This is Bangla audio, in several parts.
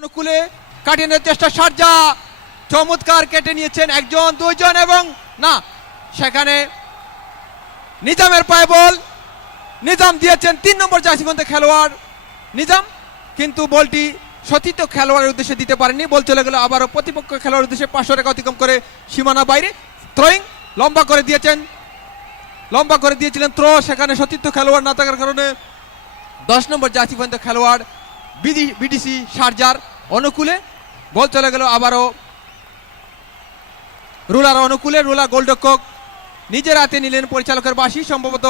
অনুকূলে কাটিয়ে নেওয়ার চেষ্টা শারজা চমৎকার কেটে নিয়েছেন একজন দুইজন এবং না সেখানে নিজামের পায়ে বল নিজাম দিয়েছেন ৩ নম্বর জার্সিবন্ধ খেলোয়াড় নিজাম কিন্তু বলটি সতীর্থ খেলোয়াড়ের উদ্দেশ্যে দিতে পারেনি বল চলে গেল আবারও প্রতিপক্ষ খেলোয়াড়ের উদ্দেশ্যে ৫০০ রেখা অতিক্রম করে সীমানা বাইরে থ্রোয়িং লম্বা করে দিয়েছিলেন থ্রো সেখানে সতীর্থ খেলোয়াড় না থাকার কারণে ১০ নম্বর জার্সিবন্ধ খেলোয়াড় বিডিসি শারজার অনুকূলে বল চলে গেল আবারও রুলার অনুকূলে রুলার গোলরক্ষক নিজের হাতে নিলেন পরিচালকের বাঁশি সম্ভবত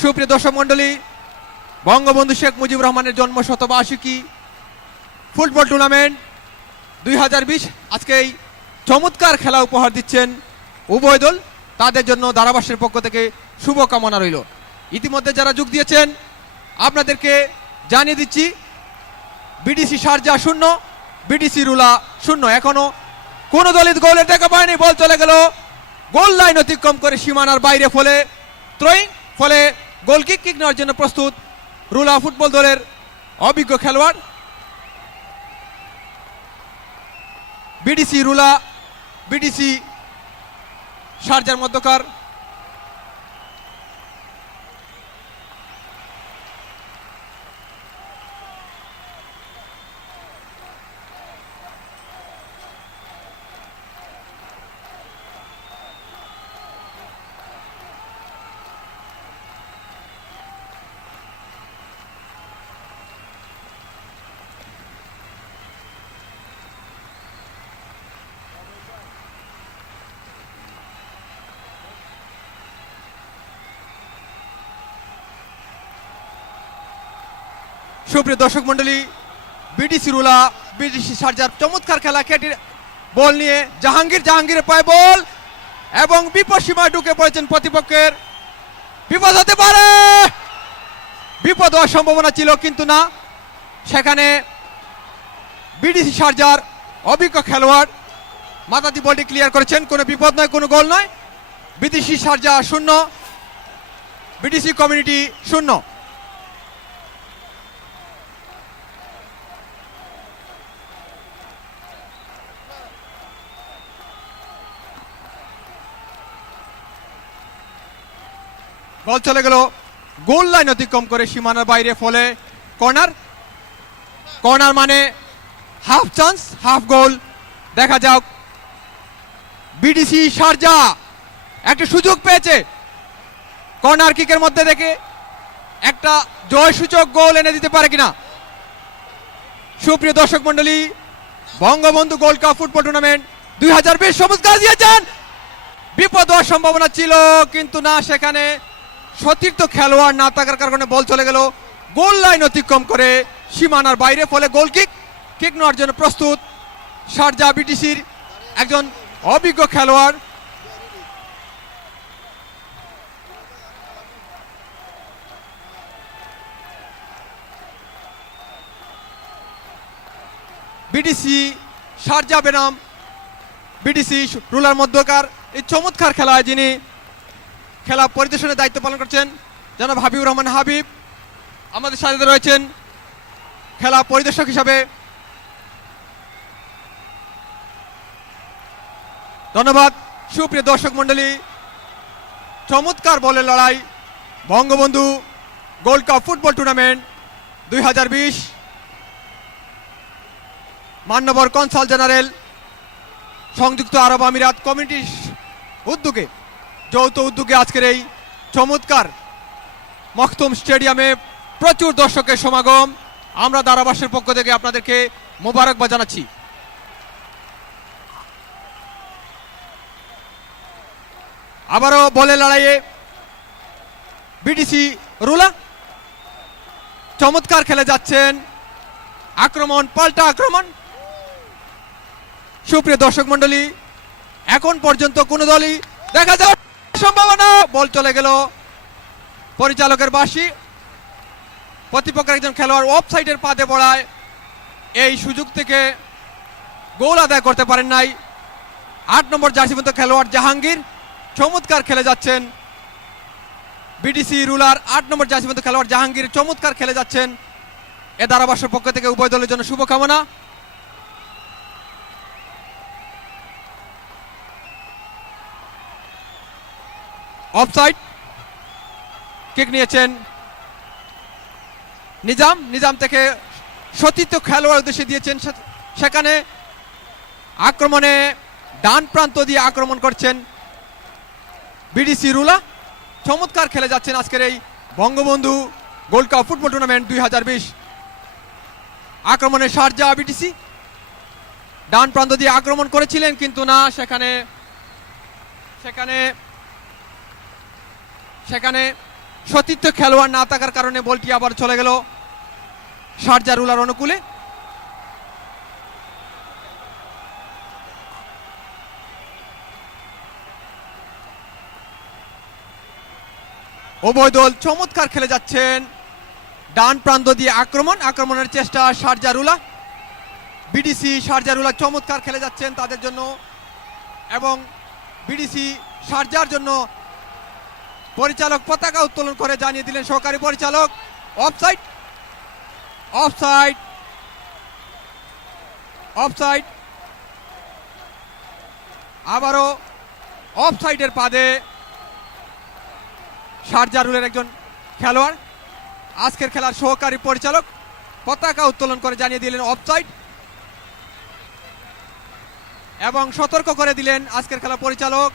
সুপ্রিয় দর্শক মন্ডলী বঙ্গবন্ধু শেখ মুজিবুর রহমানের জন্ম শতবার্ষিকী ফুটবল টুর্নামেন্ট ২০২০ আজকে এই চমৎকার খেলা উপহার দিচ্ছেন উভয় দল তাদের জন্য ধারাভাষ্যের পক্ষ থেকে শুভকামনা রইল। ইতিমধ্যে যারা যোগ দিয়েছেন আপনাদেরকে জানিয়ে দিচ্ছি বিডিসি শারজা 0 বিডিসি রুলা 0 এখনো কোন দলই গোলের দেখা পায়নি বল চলে গেল গোল লাইন অতিক্রম করে সীমানার বাইরে ফলে থ্রোয়িং ফলে গোল কিক নেওয়ার জন্য প্রস্তুত রুলা ফুটবল দলের অভিজ্ঞ খেলোয়াড় বিডিসি রুলা বিডিসি শারজার মধ্যকার সুপ্রিয় দর্শক মন্ডলী বিডিসি রুলা বিডিসি শারজার চমৎকার খেলা কেটে বল নিয়ে জাহাঙ্গীরের পায়ে বল এবং বিপদ সীমায় ঢুকে পড়েছেন প্রতিপক্ষের বিপদ হতে পারে বিপদ হওয়ার সম্ভাবনা ছিল কিন্তু না সেখানে বিডিসি শারজার অভিজ্ঞ খেলোয়াড় মাথা দিয়ে বলটি ক্লিয়ার করেছেন কোনো বিপদ নয় কোনো গোল নয় বিডিসি শারজা 0 বিডিসি কমিউনিটি 0 বল চলে গেল গোল লাইন অতিক্রম করে সীমানার বাইরে ফলে কর্নার মানে হাফ চান্স হাফ গোল দেখা যাক বিডিসি শারজা একটা সুযোগ পেয়েছে কর্নার কিকের মধ্যে দেখে একটা জয়সূচক গোল এনে দিতে পারে কিনা সুপ্রিয় দর্শক মন্ডলী Bangabandhu gold cup football tournament ২০২০ চমৎকার দিয়েছেন বিপদ হওয়ার সম্ভাবনা ছিল কিন্তু না সেখানে সতীর্থ খেলোয়াড় না থাকার কারণে বল চলে গেল গোল লাইন অতিক্রম করে সীমানার বাইরে ফলে গোল কিক নেওয়ার জন্য প্রস্তুত শারজা বিডিসির একজন অভিজ্ঞ খেলোয়াড় বিডিসি শারজা বেনাম বিডিসি রুলার মধ্যকার এই চমৎকার খেলায় যিনি খেলা পরিদর্শনের দায়িত্ব পালন করছেন জনাব হাবিবুর রহমান হাবিব আমাদের সাথে রয়েছেন খেলা পরিদর্শক হিসাবে ধন্যবাদ সুপ্রিয় দর্শক মন্ডলী চমৎকার বলের লড়াই Bangabandhu gold cup football tournament ২০২০ মান্যবর কনসাল জেনারেল সংযুক্ত আরব আমিরাত কমিটির উদ্যোগে যৌথ উদ্যোগে আজকের এই চমৎকার মখতুম স্টেডিয়ামে প্রচুর দর্শকের সমাগম আমরা ধারাভাষ্যের পক্ষ থেকে আপনাদেরকে মোবারকবাদ জানাচ্ছি আবারও বলের লড়াইয়ে বিডিসি রুলা চমৎকার খেলে যাচ্ছেন আক্রমণ পাল্টা আক্রমণ সুপ্রিয় দর্শক মন্ডলী এখন পর্যন্ত কোন দলই দেখা যাওয়ার সম্ভাবনা বল চলে গেল পরিচালকের বাঁশি প্রতিপক্ষের একজন খেলোয়াড় অফসাইডের পাতে পড়ায় এই সুযোগ থেকে গোল আদায় করতে পারেন নাই ৮ নম্বর জার্সিবন্ধ খেলোয়াড় জাহাঙ্গীর চমৎকার খেলে যাচ্ছেন বিডিসি রুলার 8 নম্বর জার্সিবদ্ধ খেলোয়াড় জাহাঙ্গীর চমৎকার খেলে যাচ্ছেন। এ ধারাভাষ্যের পক্ষ থেকে উভয় দলের জন্য শুভকামনা। অফসাইড কিক নিয়েছেন নিজাম, নিজাম থেকে সতীর্থ খেলোয়াড় উদ্দেশ্যে দিয়েছেন, সেখানে আক্রমণে ডান প্রান্ত দিয়ে আক্রমণ করছেন বিডিসি রুলা। চমৎকার খেলে যাচ্ছেন আজকের এই Bangabandhu gold cup football tournament 2020। আক্রমণে শারজাহ বিডিসি ডান প্রান্ত দিয়ে আক্রমণ করেছিলেন, কিন্তু না, সেখানে সেখানে সেখানে সতীর্থ খেলোয়াড় না থাকার কারণে বলটি আবার চলে গেল শারজাহ রুলার অনুকূলে। উভয় দল চমৎকার খেলে যাচ্ছেন। ডান প্রান্ত দিয়ে আক্রমণের চেষ্টা শারজাহ রুলা, বিডিসি শারজাহ রুলা চমৎকার খেলে যাচ্ছেন তাদের জন্য, এবং বিডিসি শারজাহর জন্য পরিচালক পতাকা উত্তোলন করে জানিয়ে দিলেন সহকারী পরিচালক অফসাইড, অফসাইড, অফসাইড। আবারও অফসাইডের পাদে শারজাহ রুলের একজন খেলোয়াড়। আজকের খেলার সহকারী পরিচালক পতাকা উত্তোলন করে জানিয়ে দিলেন অফসাইড, এবং সতর্ক করে দিলেন আজকের খেলার পরিচালক,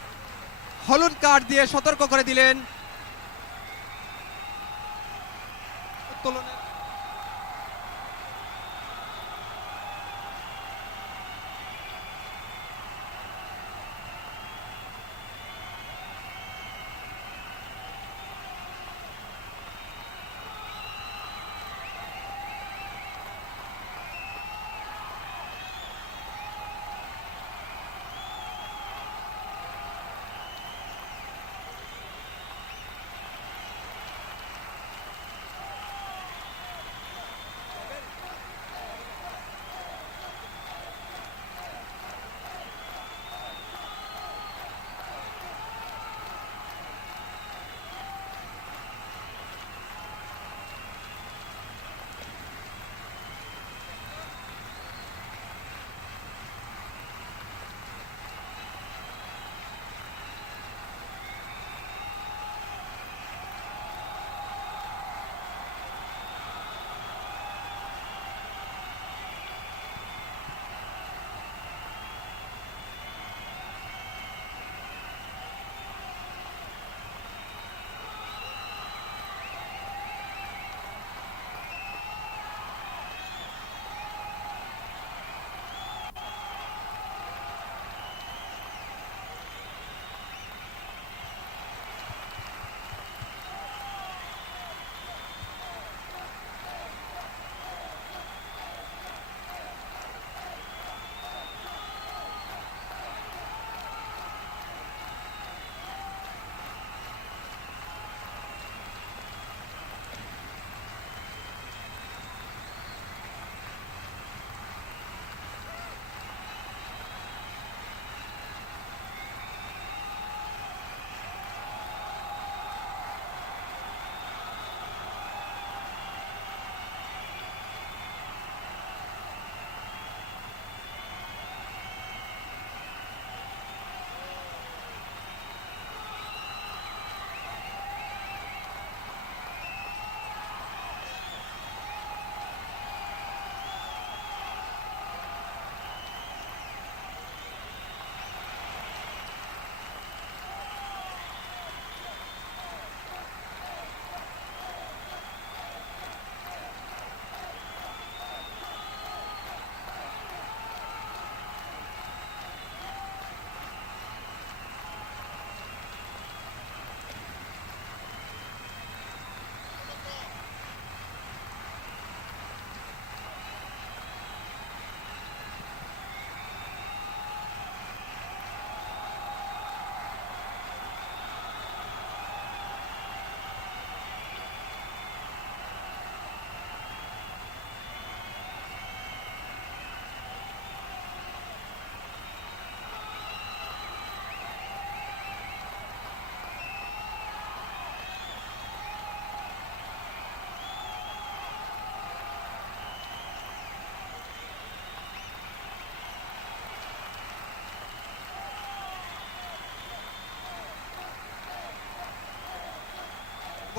হলুদ কার্ড দিয়ে সতর্ক করে দিলেন উত্তোলনের।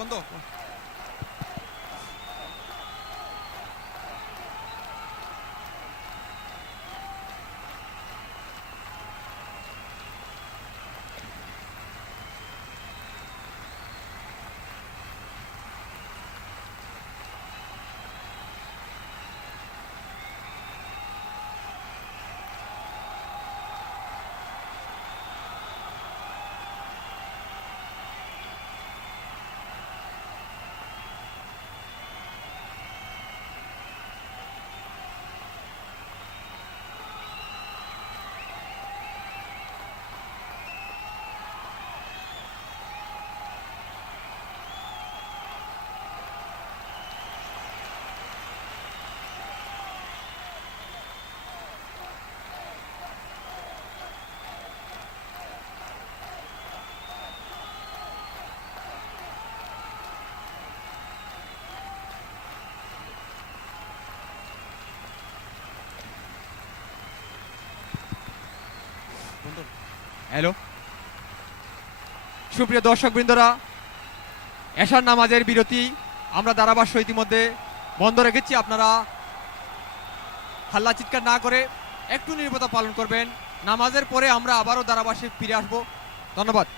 বন্ধ। হ্যালো, সুপ্রিয় দর্শক বৃন্দরা, এশার নামাজের বিরতি আমরা ধারাভাষ্য ইতিমধ্যে বন্ধ রেখেছি। আপনারা হাল্লা চিৎকার না করে একটু নীরবতা পালন করবেন। নামাজের পরে আমরা আবারও ধারাভাষ্যে ফিরে আসব। ধন্যবাদ।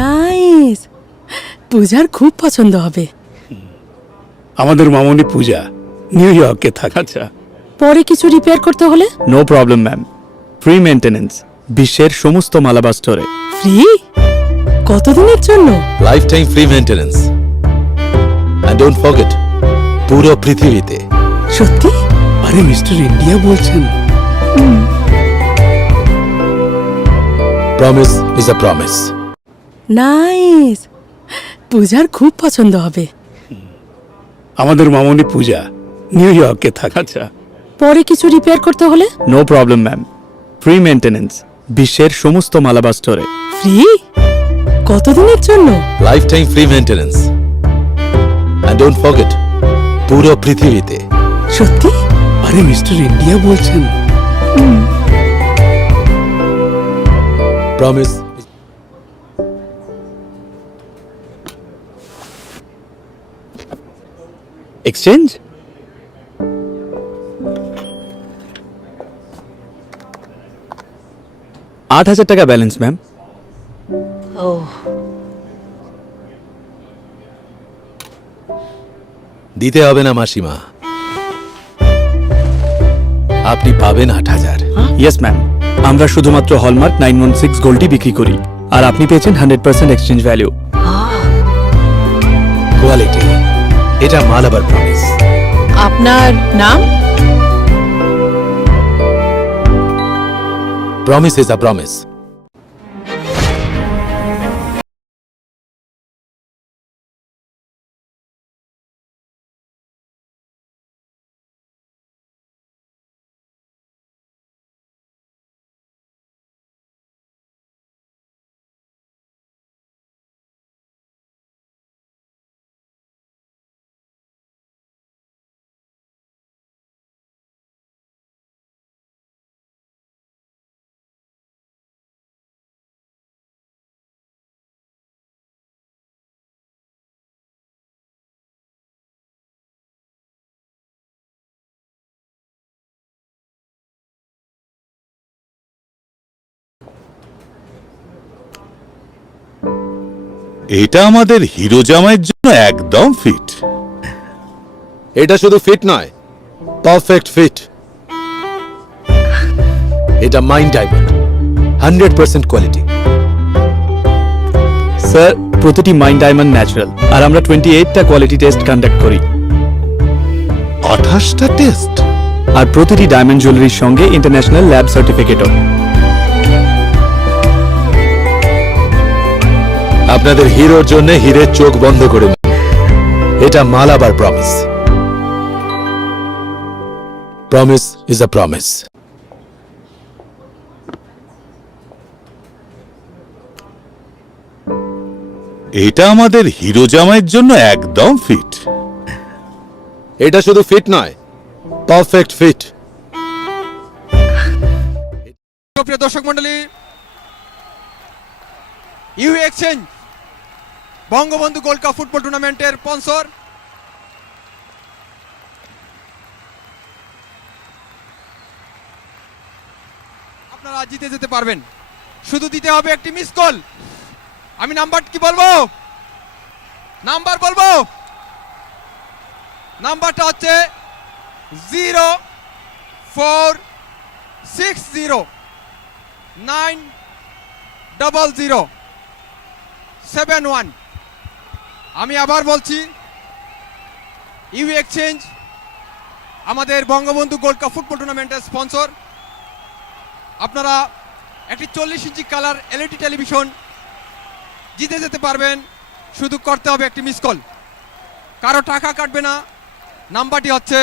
নাইস, পূজার খুব পছন্দ হবে। আমাদের মামনি পূজা নিউ ইয়র্কে থাকে। আচ্ছা, পরে কিছু রিপেয়ার করতে হলে no problem ma'am. Free maintenance বিশ্বের সমস্ত মালাবা স্টোরে। ফ্রি? কতদিনের জন্য? Lifetime free maintenance. And don't forget, পুরো পৃথিবীতে। সত্যি? আরে মিস্টার ইন্ডিয়া বলছেন। Promise is a promise. Nice, পূজার খুব পছন্দ হবে। আমাদের মামনি পূজা নিউ ইয়র্কে থাকে। আচ্ছা, পরে কিছু রিপেয়ার করতে হলে no problem ma'am. Free maintenance বিশ্বের সমস্ত মালাবা স্টোরে। ফ্রি? কতদিনের জন্য? Lifetime free maintenance. And don't forget, পুরো পৃথিবীতে। সত্যি? আরে মিস্টার ইন্ডিয়া বলছেন। প্রমিস। এক্সচেঞ্জ? 8,000 টাকা ব্যালেন্স ম্যাম। ও দিতে হবে না মাসিমা, আপনি পাবেন 8,000। ইয়েস ম্যাম, আমরা শুধুমাত্র হলমার্ক 916 গোল্ডই বিক্রি করি, আর আপনি পেয়েছেন 100% এক্সচেঞ্জ ভ্যালু। কোয়ালিটি, এটা মালাবার প্রমিস। আপনার নাম? Promise is a promise. এটা আমাদের হিরো জামাইয়ের জন্য একদম ফিট। এটা শুধু ফিট নয়, পারফেক্ট ফিট। এটা মাইন্ড ডায়মন্ড, 100% কোয়ালিটি। স্যার, প্রতিটি মাইন্ড ডায়মন্ড ন্যাচারাল, আর আমরা 28টা কোয়ালিটি টেস্ট কন্ডাক্ট করি। 28টা টেস্ট? আর প্রতিটি ডায়মন্ড জুয়েলারির সঙ্গে ইন্টারন্যাশনাল ল্যাব সার্টিফিকেটও। আপনাদের হিরোর জন্য হীরের চোখ বন্ধ করে নিন। এটা Malabar promise. Promise is a promise. এটা আমাদের হিরো জামাইয়ের জন্য একদম ফিট। এটা শুধু ফিট নয়, পারফেক্ট ফিট। প্রিয় দর্শক মন্ডলী, U Exchange Bangabandhu gold cup football টুর্নামেন্টের স্পন্সর। আপনারা জিতে যেতে পারবেন, শুধু দিতে হবে একটি মিস কল। আমি নাম্বার কি বলবো? নাম্বার বলবো, নাম্বারটা হচ্ছে 04609007 আমি আবার বলছি, ইউ এক্সচেঞ্জ আমাদের বঙ্গবন্ধু গোল্ড কাপ ফুটবল টুর্নামেন্টের স্পন্সর। আপনারা একটি 40 ইঞ্চি কালার এলইডি টেলিভিশন জিতে যেতে পারবেন, শুধু করতে হবে একটি মিস কল। কারো টাকা কাটবে না। নাম্বারটি হচ্ছে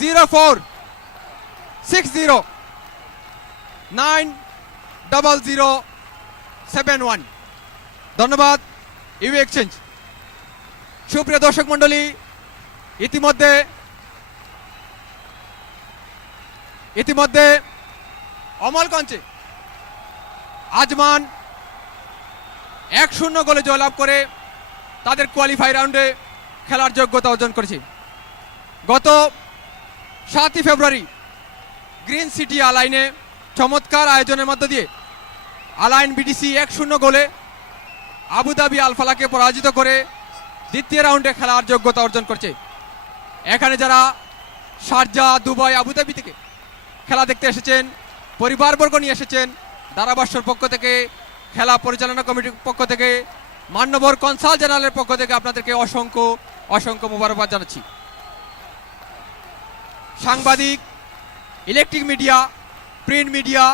04609007 ধন্যবাদ ইউ এক্সচেঞ্জ। সুপ্রিয় দর্শক মন্ডলী, ইতিমধ্যে অমলগঞ্জে আজমান 1-0 গোলে জয়লাভ করে তাদের কোয়ালিফাই রাউন্ডে খেলার যোগ্যতা অর্জন করেছে। গত 7 ফেব্রুয়ারি গ্রিন সিটি আলাইনে চমৎকার আয়োজনের মধ্য দিয়ে আলাইন বিডিসি 1-0 গোলে আবুধাবি আলফালাকে পরাজিত করে দ্বিতীয় রাউন্ডে খেলার যোগ্যতা অর্জন করছে। এখানে যারা শারজা, দুবাই, আবুধাবি থেকে খেলা দেখতে এসেছেন, পরিবারবর্গ নিয়ে এসেছেন, ধারাভাষ্যর পক্ষ থেকে, খেলা পরিচালনা কমিটির পক্ষ থেকে, মান্যবর কনসাল জেনারেলের পক্ষ থেকে আপনাদেরকে অসংখ্য অসংখ্য মোবারকবাদ জানাচ্ছি। সাংবাদিক, electric media, print media,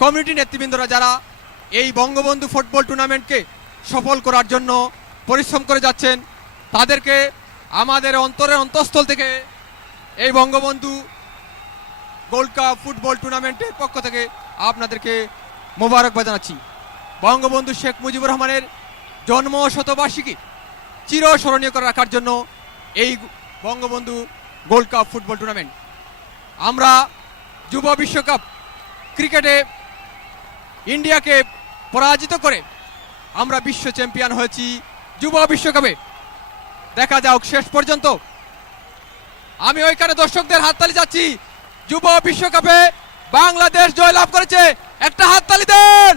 community নেতৃবৃন্দরা যারা এই বঙ্গবন্ধু ফুটবল টুর্নামেন্টকে সফল করার জন্য পরিশ্রম করে যাচ্ছেন, তাদেরকে আমাদের অন্তরের অন্তঃস্থল থেকে এই বঙ্গবন্ধু গোল্ড কাপ ফুটবল টুর্নামেন্টের পক্ষ থেকে আপনাদেরকে মোবারকবাদ জানাচ্ছি। বঙ্গবন্ধু শেখ মুজিবুর রহমানের জন্ম শতবার্ষিকী চিরস্মরণীয় করে রাখার জন্য এই Bangabandhu gold cup football tournament. আমরা যুব বিশ্বকাপ ক্রিকেটে ইন্ডিয়াকে পরাজিত করে আমরা বিশ্ব চ্যাম্পিয়ন হয়েছি। যুব বিশ্বকাপে দেখা যাক শেষ পর্যন্ত। আমি ওইখানে দর্শকদের হাততালি যাচ্ছি। যুব বিশ্বকাপে বাংলাদেশ জয়লাভ করেছে। একটা হাততালি দেন।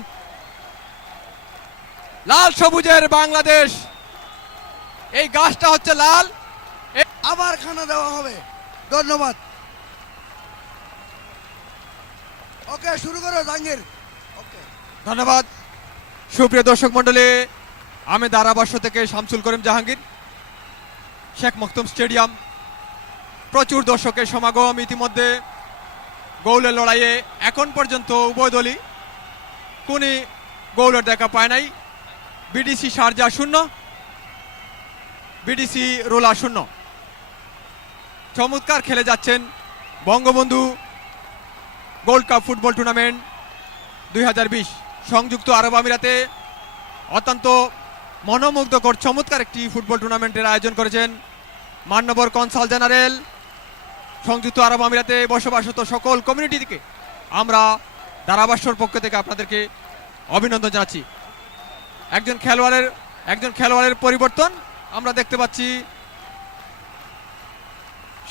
লাল সবুজের বাংলাদেশ, এই গাছটা হচ্ছে লাল। আবার খানা দেওয়া হবে। ধন্যবাদ। ওকে, শুরু করো জাহাঙ্গীর। ওকে, ধন্যবাদ। সুপ্রিয় দর্শক মন্ডলী, আমি ধারাভাষ্য থেকে শামসুল করিম জাহাঙ্গীর। শেখ মখদুম স্টেডিয়াম, প্রচুর দর্শকের সমাগম। ইতিমধ্যে গোলের লড়াইয়ে এখন পর্যন্ত উভয় দলই কোনই গোলের দেখা পায় নাই। BDC Sharjah 0, BDC Rolla 0। চমৎকার খেলে যাচ্ছেন Bangabandhu gold cup football tournament 2020 সংযুক্ত আরব আমিরাতে। অত্যন্ত মনোমুগ্ধকর চমৎকার একটি ফুটবল টুর্নামেন্টের আয়োজন করেছেন মান্যবর কনসাল জেনারেল। সংযুক্ত আরব আমিরাতে বসবাসরত সকল কমিউনিটি থেকে আমরা ধারাভাষ্যর পক্ষ থেকে আপনাদেরকে অভিনন্দন জানাচ্ছি। একজন খেলোয়াড়ের পরিবর্তন আমরা দেখতে পাচ্ছি।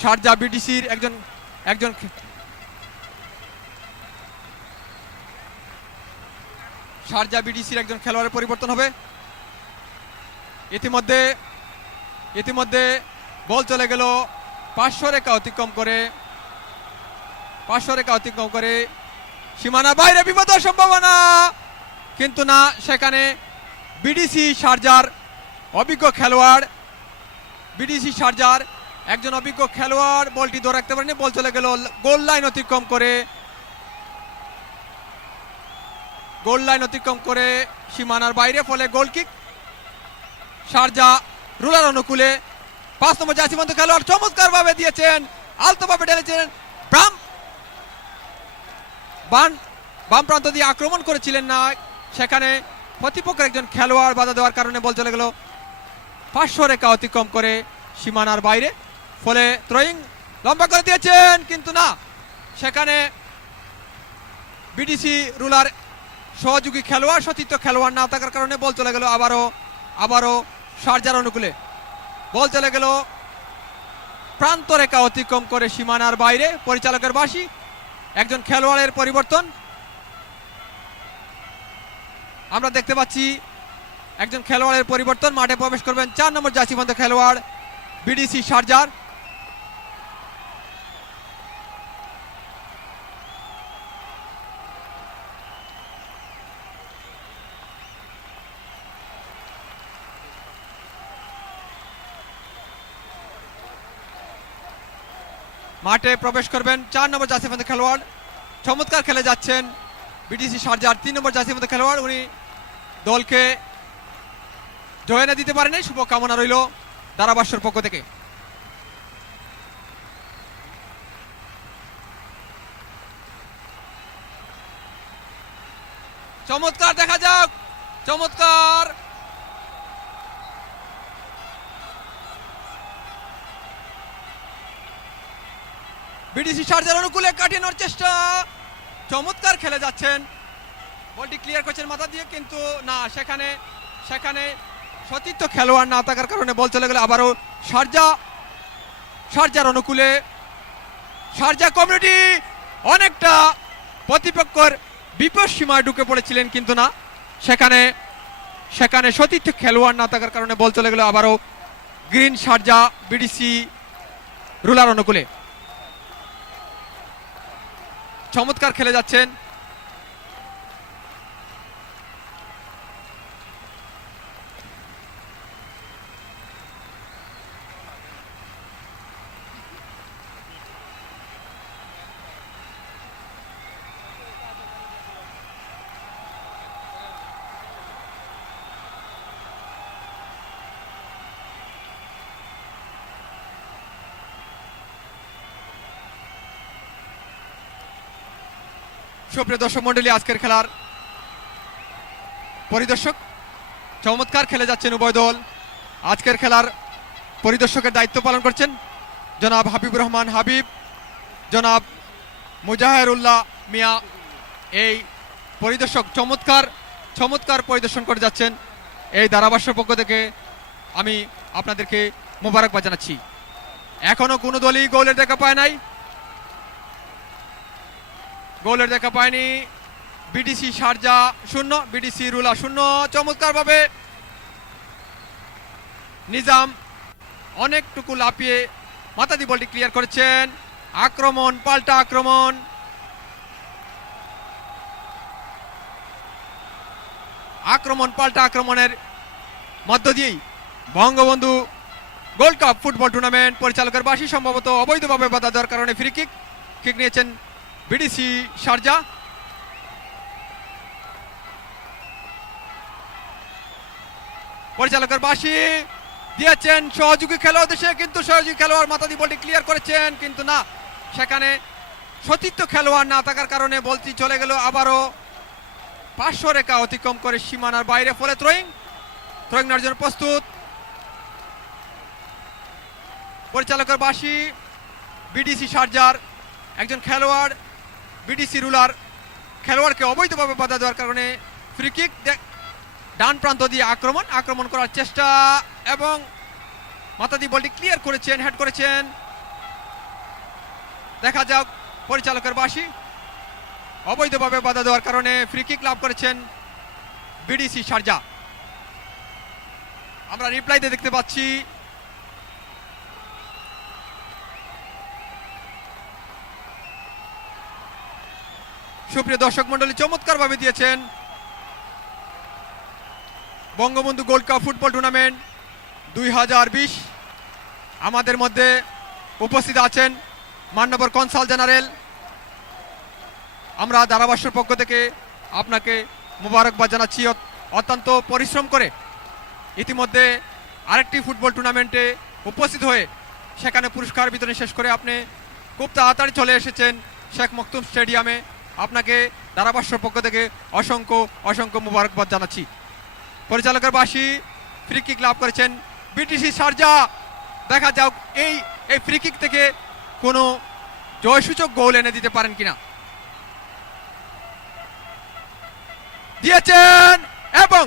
শারজা বিডিসির একজন শারজা বিডিসির একজন খেলোয়াড়ের পরিবর্তন হবে। ইতিমধ্যে বল চলে গেল 500 রেখা অতিক্রম করে সীমানা বাইরে, বিপদের সম্ভাবনা, কিন্তু না, সেখানে বিডিসি শারজার একজন অভিজ্ঞ খেলোয়াড় বলটি ধরে রাখতে পারেনি। বল চলে গেল গোল লাইন অতিক্রম করে সীমানার বাইরে, ফলে গোল কিক। শারজা রুলার অনুকূলে 5 নম্বর জার্সি বন্ধু খেলোয়াড় চমৎকার ভাবে দিয়েছেন, আলতোভাবে ঢেলেছেন। বাম প্রান্ত দিয়ে আক্রমণ করেছিলেন না, সেখানে প্রতিপক্ষের একজন খেলোয়াড় বাধা দেওয়ার কারণে বল চলে গেল 500 রেখা অতিক্রম করে সীমানার বাইরে, ফলে থ্রোয়িং লম্বা করে দিয়েছেন, কিন্তু না, সেখানে বিডিসি রুলার সহযোগী খেলোয়াড়, সতীর্থ খেলোয়াড় না থাকার কারণে বল চলে গেল আবারও শারজার অনুকূলে। বল চলে গেল প্রান্ত রেখা অতিক্রম করে সীমানার বাইরে। পরিচালকের বাঁশি, একজন খেলোয়াড়ের পরিবর্তন আমরা দেখতে পাচ্ছি। একজন খেলোয়াড়ের পরিবর্তন, মাঠে প্রবেশ করবেন 4 নম্বর জার্সিবন্ধ খেলোয়াড় বিডিসি শারজার। মাঠে প্রবেশ করবেন 4 নম্বর জার্সিবন্ধ খেলোয়াড়। চমৎকার খেলে যাচ্ছেন বিডিসি শারজার 3 নম্বর জার্সিবন্ধ খেলোয়াড়। উনি দলকে জয় এনে দিতে পারেনি, শুভকামনা রইল ধারাভাষ্যর পক্ষ থেকে। চমৎকার দেখা যাক, চমৎকার বিডিসি শারজার অনুকূলে কাটানোর চেষ্টা, চমৎকার খেলে যাচ্ছেন। বলটি ক্লিয়ার করছেন মাথা দিয়ে, কিন্তু না, সেখানে সতীর্থ খেলোয়াড় না থাকার কারণে বল চলে গেল আবারও শারজার অনুকূলে। শারজা কমিউনিটি অনেকটা প্রতিপক্ষের বিপদ সীমায় ঢুকে পড়েছিলেন, কিন্তু না, সেখানে সতীর্থ খেলোয়াড় না থাকার কারণে বল চলে গেল আবারও গ্রিন শারজা বিডিসি রুলার অনুকূলে। চমৎকার খেলে যাচ্ছেন। সুপ্রিয় দর্শক মন্ডলী, আজকের খেলার পরিদর্শক, চমৎকার খেলে যাচ্ছেন উভয় দল। আজকের খেলার পরিদর্শকের দায়িত্ব পালন করছেন জনাব হাবিবুর রহমান হাবিব, জনাব মুজাহিরুল্লাহ মিয়া। এই পরিদর্শক চমৎকার পরিদর্শন করে যাচ্ছেন। এই ধারাভাষ্যের পক্ষ থেকে আমি আপনাদেরকে মোবারকবাদ জানাচ্ছি। এখনো কোনো দলই গোলের দেখা পায় নাই। গোলের দেখা পায়নি। BDC Sharjah 0, BDC Rolla 0। চমৎকারভাবে নিজাম অনেকটুকু লাফিয়ে মাথা দিয়ে বলটি ক্লিয়ার করেছেন। আক্রমণ, পাল্টা আক্রমণ। আক্রমণ পাল্টা আক্রমণের মধ্য দিয়েই Bangabandhu gold cup football tournament পরিচালকের বাসী সম্ভবত অবৈধভাবে বাধা দেওয়ার কারণে ফ্রি কিক নিয়েছেন বিডিসি শারজা। পরিচালকের বাসী দিয়েছেন সহযোগী খেলোয়াড় দেশে, কিন্তু সহযোগী খেলোয়াড় মাথা দিয়ে বলটি ক্লিয়ার করেছেন, কিন্তু না, সেখানে সতীর্থ খেলোয়াড় না থাকার কারণে বলটি চলে গেল আবারও 500 রেখা অতিক্রম করে সীমানার বাইরে। ফলে থ্রোয়িং নেওয়ার জন্য প্রস্তুত পরিচালকের বাসী। বিডিসি শারজার একজন খেলোয়াড় বিডিসি রুলার খেলোয়াড়কে অবৈধভাবে বাধা দেওয়ার কারণে ফ্রি কিক। ডান প্রান্ত দিয়ে আক্রমণ করার চেষ্টা এবং মাথা দিয়ে বলটি ক্লিয়ার করেছেন, হেড করেছেন। দেখা যাক পরিচালকের বাসী অবৈধভাবে বাধা দেওয়ার কারণে ফ্রি কিক লাভ করেছেন বিডিসি শারজা। আমরা রিপ্লাইতে দেখতে পাচ্ছি সুপ্রিয় দর্শক মন্ডলী, চমৎকারভাবে দিয়েছেন। Bangabandhu gold cup football tournament 2020 আমাদের মধ্যে উপস্থিত আছেন মাননীয় কনসাল জেনারেল। আমরা ধারাভাষ্যের পক্ষ থেকে আপনাকে মোবারকবাদ জানাচ্ছি। অত্যন্ত পরিশ্রম করে ইতিমধ্যে আরেকটি ফুটবল টুর্নামেন্টে উপস্থিত হয়ে সেখানে পুরস্কার বিতরণ শেষ করে আপনি খুব তাড়াতাড়ি চলে এসেছেন শেখ মখদুম স্টেডিয়ামে। আপনাকে ধারাভাষ্যের পক্ষ থেকে অসংখ্য মোবারকবাদ জানাচ্ছি। পরিচালকের বাসী ফ্রি কিক লাভ করেছেন বিডিসি শারজা। দেখা যাক এই ফ্রি কিক থেকে কোনো জয়সূচক গোল এনে দিতে পারেন কিনা। দিয়েছেন এবং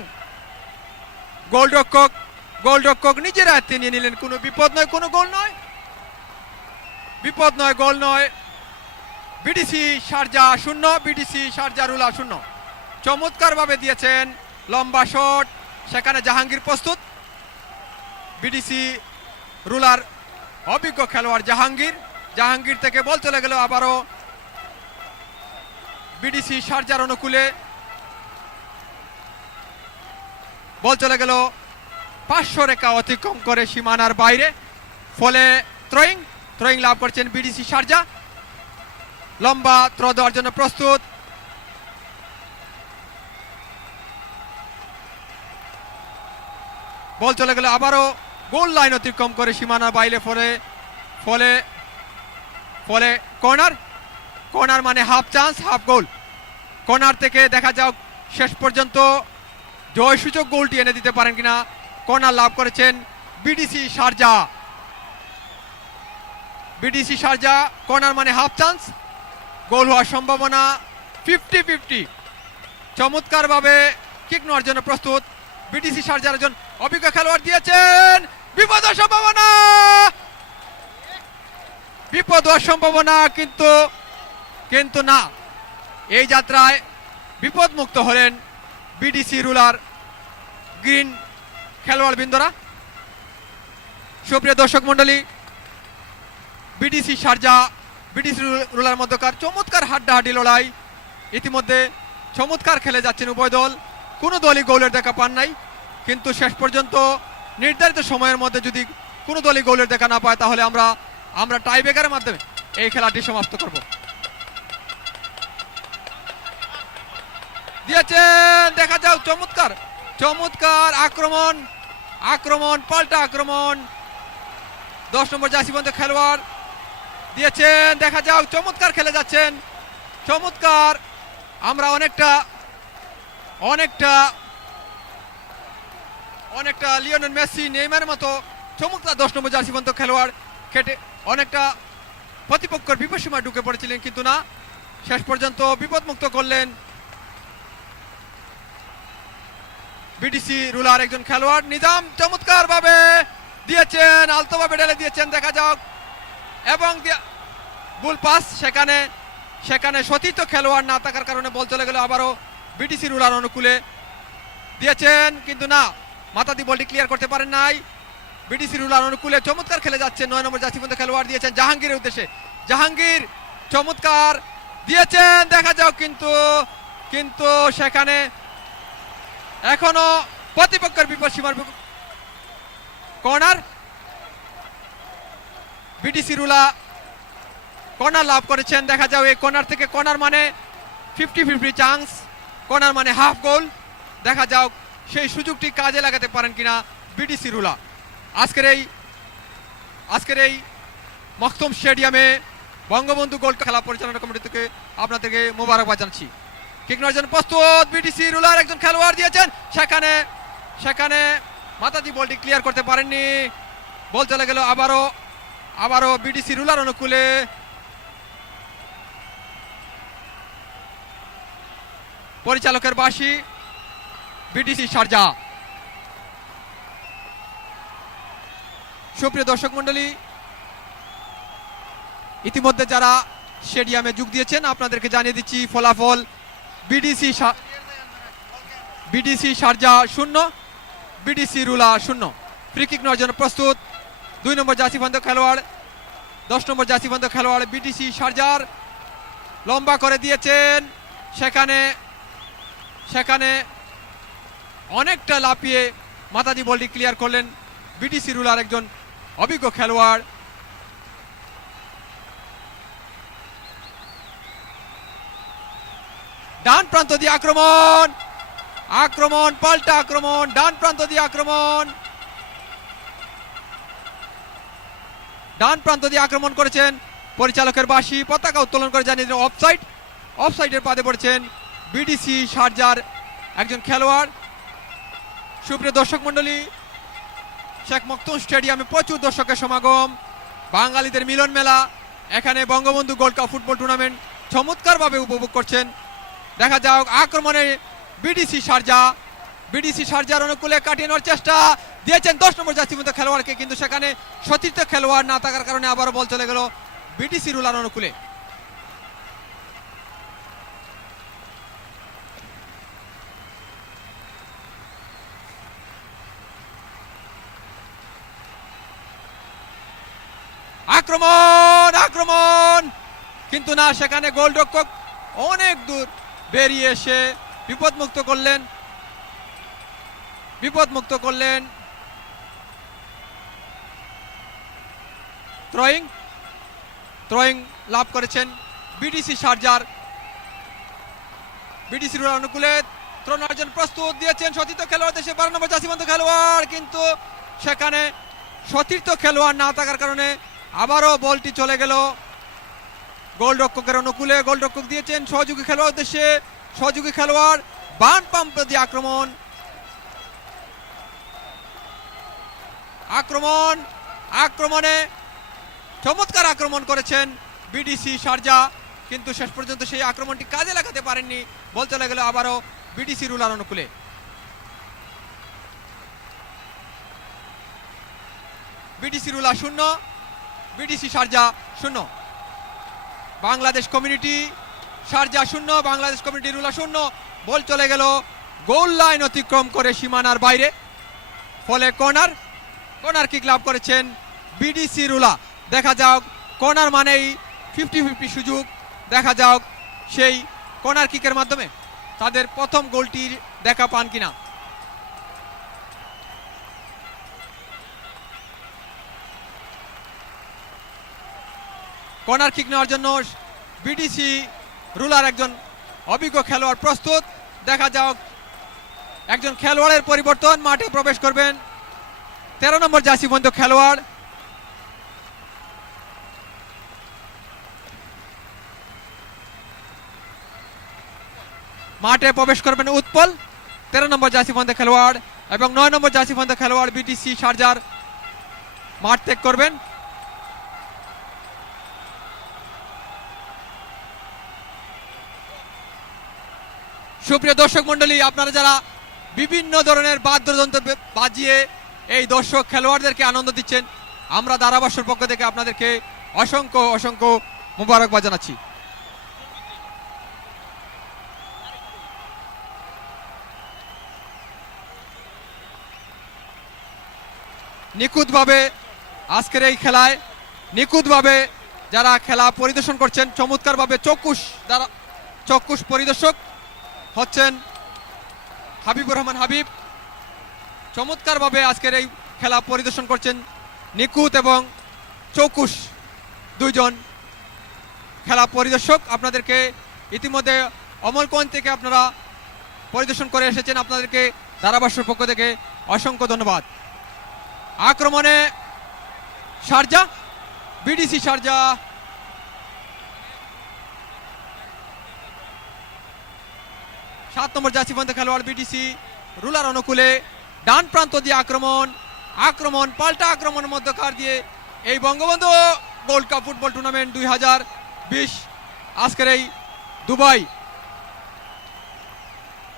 গোলরক্ষক নিজের আয়ত্তে নিয়ে নিলেন। কোনো বিপদ নয়, কোনো গোল নয়, বিপদ নয়, গোল নয়। BDC Sharjah 0, BDC Sharjah Rolla 0। চমৎকারভাবে দিয়েছেন লম্বা শট, সেখানে জাহাঙ্গীর প্রস্তুত। বিডিসি রুলার অভিজ্ঞ খেলোয়াড় জাহাঙ্গীর থেকে বল চলে গেল আবারও বিডিসি শারজার অনুকূলে। বল চলে গেল 500 রেখা অতিক্রম করে সীমানার বাইরে। ফলে থ্রোয়িং লাভ করছেন বিডিসি শারজা। লম্বা থ্রো দেওয়ার জন্য প্রস্তুত। বল চলে গেল আবারও গোল লাইন অতিক্রম করে সীমানার বাইরে। ফলে কর্নার মানে হাফ চান্স, হাফ গোল। কর্নার থেকে দেখা যাক শেষ পর্যন্ত জয়সূচক গোলটি এনে দিতে পারেন কিনা। কর্নার লাভ করেছেন বিডিসি শারজা। কর্নার মানে হাফ চান্স, গোল হওয়ার সম্ভাবনা 50-50। চমৎকারভাবে কিক নেওয়ার জন্য প্রস্তুত বিডিসি শারজার একজন অভিজ্ঞ খেলোয়াড় দিয়েছেন। বিপদ হওয়ার সম্ভাবনা, কিন্তু না, এই যাত্রায় বিপদ মুক্ত হলেন বিডিসি রুলার গ্রিন খেলোয়াড় বৃন্দরা। সুপ্রিয় দর্শক মন্ডলী, বিডিসি শারজা বিডিসি রুলার মধ্যকার চমৎকার হাড্ডাহাড্ডি লড়াই। ইতিমধ্যে চমৎকার খেলে যাচ্ছেন উভয় দল। কোনো দলই গোলের দেখা পান নাই, কিন্তু শেষ পর্যন্ত নির্ধারিত সময়ের মধ্যে যদি কোনো দলই গোলের দেখা না পায় তাহলে আমরা টাই ব্রেকারের মাধ্যমে এই খেলাটি সমাপ্ত করব। দিয়েছেন, দেখা যাও চমৎকার আক্রমণ পাল্টা আক্রমণ। 10 নম্বর জার্সি বন্ধ খেলোয়াড় দিয়েছেন। দেখা যাও চমৎকার খেলে যাচ্ছেন, চমৎকার। আমরা অনেকটা লিওনেল মেসি, নেইমারের মতো চমৎকার 10 নম্বর জার্সি বন্ধ খেলোয়াড় খেটে অনেকটা প্রতিপক্ষের বিপদসীমায় ঢুকে পড়েছিলেন, কিন্তু না, শেষ পর্যন্ত বিপদমুক্ত করলেন বিডিসি রুলার একজন খেলোয়াড় নিজাম। চমৎকারভাবে দিয়েছেন, আলতোভাবে ঢেলে দিয়েছেন। দেখা যাক এবং ভুল পাস, সেখানে সেখানে সতীর্থ খেলোয়াড় না থাকার কারণে বল চলে গেল আবারও বিটিসি রুলার অনুকূলে। দিয়েছেন কিন্তু না, মাথা দিয়ে বলটি ক্লিয়ার করতে পারেন নাই। বিটিসি রুলার অনুকূলে চমৎকার খেলে যাচ্ছে 9 নম্বর জার্সি পর্যন্ত খেলোয়াড় দিয়েছেন জাহাঙ্গীরের উদ্দেশ্যে। জাহাঙ্গীর চমৎকার দিয়েছেন, দেখা যাক কিন্তু সেখানে এখনো প্রতিপক্ষের বিপদ সীমার কর্নার। বিটিসি রুলা কর্নার লাভ করেছেন। দেখা যাও এই কর্নার থেকে, কর্নার মানে 50-50 চান্স, কর্নার মানে হাফ গোল। দেখা যাক সেই সুযোগটি কাজে লাগাতে পারেন কিনা বিটিসি রুলা। আজকের এই মখদুম স্টেডিয়ামে বঙ্গবন্ধু গোল্ড খেলা পরিচালনা কমিটি থেকে আপনাদেরকে মোবারকবাদ জানাচ্ছি। কিক নেওয়ার জন্য প্রস্তুত বিটিসি রুলার একজন খেলোয়াড় দিয়েছেন, সেখানে মাথা দিয়ে বলটি ক্লিয়ার করতে পারেননি। বল চলে গেল আবারও বিটিসি রুলার অনুকূলে। পরিচালকের বাঁশি বিটিসি শারজা। সুপ্রিয় দর্শক মণ্ডলী, ইতিমধ্যে যারা স্টেডিয়ামে যোগ দিয়েছেন আপনাদেরকে জানিয়ে দিচ্ছি ফলাফল। BTC Sharjah 0, BTC Rolla 0। Free kick নেওয়ার জন্য প্রস্তুত 2 নম্বর জার্সি বন্ধ খেলোয়াড়, 10 নম্বর জার্সি বন্ধ খেলোয়াড় বিটিসি শারজার। লম্বা করে দিয়েছেন, সেখানে অনেকটা লাফিয়ে মাথা দিয়ে বলটি ক্লিয়ার করলেন বিটিসি রুলার একজন অভিজ্ঞ খেলোয়াড়। ডান প্রান্ত দিয়ে আক্রমণ, পাল্টা আক্রমণ, ডান প্রান্ত দিয়ে আক্রমণ করেছেন। পরিচালকের বাঁশি পতাকা উত্তোলন করে জানিয়ে দিলেন অফসাইডের পাদে পড়েছেন বিটিসি শারজার একজন খেলোয়াড়। সুপ্রিয় দর্শক মণ্ডলী, শেখ মখদুম স্টেডিয়ামে প্রচুর দর্শকের সমাগম, বাঙালিদের মিলন মেলা। এখানে Bangabandhu gold cup football tournament চমৎকারভাবে উপভোগ করছেন। দেখা যাক আক্রমণে বিটিসি শারজার অনুকূলে কাটিয়ে নেওয়ার চেষ্টা দিয়েছেন 10 নম্বর জার্সি মতো খেলোয়াড়কে, কিন্তু সেখানে সতীর্থ খেলোয়াড় না থাকার কারণে আবারও বল চলে গেল বিটিসি রুলার অনুকূলে। আক্রমণ কিন্তু না, সেখানে গোলরক্ষক অনেক দূর বেরিয়ে এসে বিপদমুক্ত করলেন। থ্রোয়িং লাভ করেছেন বিটিসি শারজার। বিটিসি রুলার অনুকূলে থ্রো নেওয়ার জন্য প্রস্তুত দিয়েছেন সতীর্থ খেলোয়াড় দেশে 12 নম্বর জার্সি বন্ধ খেলোয়াড়, কিন্তু সেখানে সতীর্থ খেলোয়াড় না থাকার কারণে আবারও বলটি চলে গেল গোলরক্ষকের অনুকূলে। গোলরক্ষক দিয়েছেন সহযোগী খেলোয়াড় দেশে, সহযোগী খেলোয়াড় বাম পাম্প দিয়ে আক্রমণে চমৎকার আক্রমণ করেছেন বিটিসি শারজা, কিন্তু শেষ পর্যন্ত সেই আক্রমণটি কাজে লাগাতে পারেননি। বল চলে গেল আবারও বিটিসি রুলার অনুকূলে। BTC Rolla 0, BTC Sharjah 0। Bangladesh community Sharjah 0, Bangladesh community Rolla 0। বল চলে গেল গোল লাইন অতিক্রম করে সীমানার বাইরে, ফলে কর্নার কিক লাভ করেছেন বিটিসি রুলা। দেখা যাক কর্নার মানেই 50-50 সুযোগ, দেখা যাক সেই কর্নার কিকের মাধ্যমে তাদের প্রথম গোলটির দেখা পান কিনা। কর্নার কিক নেওয়ার জন্য বিটিসি রুলার একজন অভিজ্ঞ খেলোয়াড় প্রস্তুত। দেখা যাক একজন খেলোয়াড়ের পরিবর্তন, মাঠে প্রবেশ করবেন 13 নম্বর জার্সি বন্ধ খেলোয়াড়। মাঠে প্রবেশ করবেন উৎপল, 13 নম্বর জার্সি বন্ধ খেলোয়াড়, এবং 9 নম্বর জার্সি বন্ধ খেলোয়াড় বিটিসি শারজার মাঠ ত্যাগ করবেন। সুপ্রিয় দর্শক মণ্ডলী, আপনারা যারা বিভিন্ন ধরনের বাদ্যযন্ত্র বাজিয়ে এই দর্শক খেলোয়াড়দেরকে আনন্দ দিচ্ছেন, আমরা ধারাভাষ্যের পক্ষ থেকে আপনাদেরকে অসংখ্য মোবারকবাদ জানাচ্ছি। নিখুঁতভাবে আজকের এই খেলায় নিখুঁতভাবে যারা খেলা পরিদর্শন করছেন, চমৎকারভাবে চক্ষুষ পরিদর্শক হচ্ছেন হাবিবুর রহমান হাবিব। চমৎকারভাবে আজকের এই খেলা পরিদর্শন করছেন নিখুঁত এবং চৌকুশ দুইজন খেলা পরিদর্শক। আপনাদেরকে ইতিমধ্যে অমলকোণ থেকে আপনারা পরিদর্শন করে এসেছেন, আপনাদেরকে ধারাভাষ্যের পক্ষ থেকে অসংখ্য ধন্যবাদ। আক্রমণে শারজা, বিডিসি শারজা, সাত নম্বর জার্সি পর্যন্ত খেলোয়াড় বিডিসি রুলার অনুকূলে ডান প্রান্ত দিয়ে আক্রমণ পাল্টা আক্রমণের মধ্যকার দিয়ে এই Bangabandhu gold cup football tournament 2020 আজকের এই দুবাই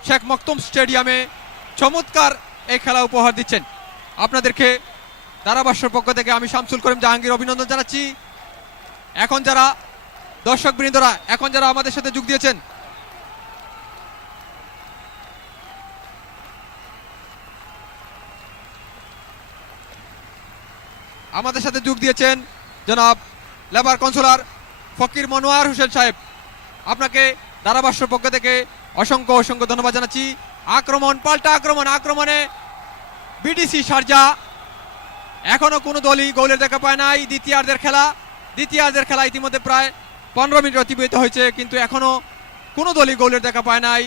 শেখ মখদুম স্টেডিয়ামে চমৎকার এই খেলা উপহার দিচ্ছেন। আপনাদেরকে ধারাভাষ্যের পক্ষ থেকে আমি শামসুল করিম জাহাঙ্গীর অভিনন্দন জানাচ্ছি। এখন যারা দর্শক বৃন্দরা যারা আমাদের সাথে যোগ দিয়েছেন, জনাব লেবার কাউন্সিলর ফকির মনোয়ার হোসেন সাহেব, আপনাকে ধারাভাষ্যের পক্ষ থেকে অসংখ্য ধন্যবাদ জানাচ্ছি। আক্রমণ পাল্টা আক্রমণে বিডিসি শারজা, এখনো কোনো দলই গোলের দেখা পায় নাই। দ্বিতীয়ার্ধের খেলা ইতিমধ্যে প্রায় 15 মিনিট অতিবাহিত হয়েছে, কিন্তু এখনো কোনো দলই গোলের দেখা পায় নাই,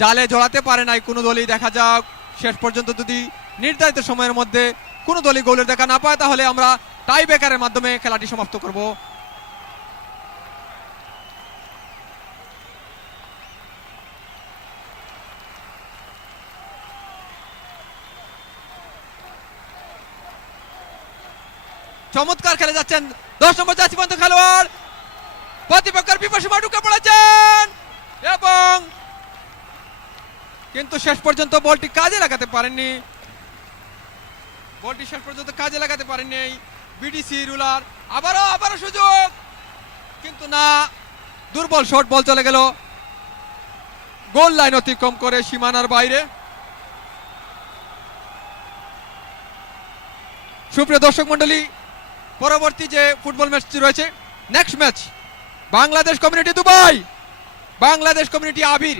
জালে জড়াতে পারে নাই কোনো দলই। দেখা যাক শেষ পর্যন্ত যদি নির্ধারিত সময়ের মধ্যে কোনো দলই গোলের দেখা না পায়, তাহলে আমরা টাই ব্রেকারের মাধ্যমে খেলাটি সমাপ্ত করব। চমৎকার খেলে যাচ্ছেন 10 নম্বর জার্সি পর্যন্ত খেলোয়াড়, প্রতিপক্ষের বিপক্ষে ঢুকে পড়েছেন এবং কিন্তু শেষ পর্যন্ত বলটি কাজে লাগাতে পারেননি বিডিসি রুলার। আবারও সুযোগ, কিন্তু না, দুর্বল শট, বল চলে গেল গোল লাইন অতিক্রম করে সীমানার বাইরে। সুপ্রিয় দর্শক মন্ডলী, পরবর্তী যে ফুটবল ম্যাচটি রয়েছে, next match Bangladesh community Dubai, Bangladesh community আবির,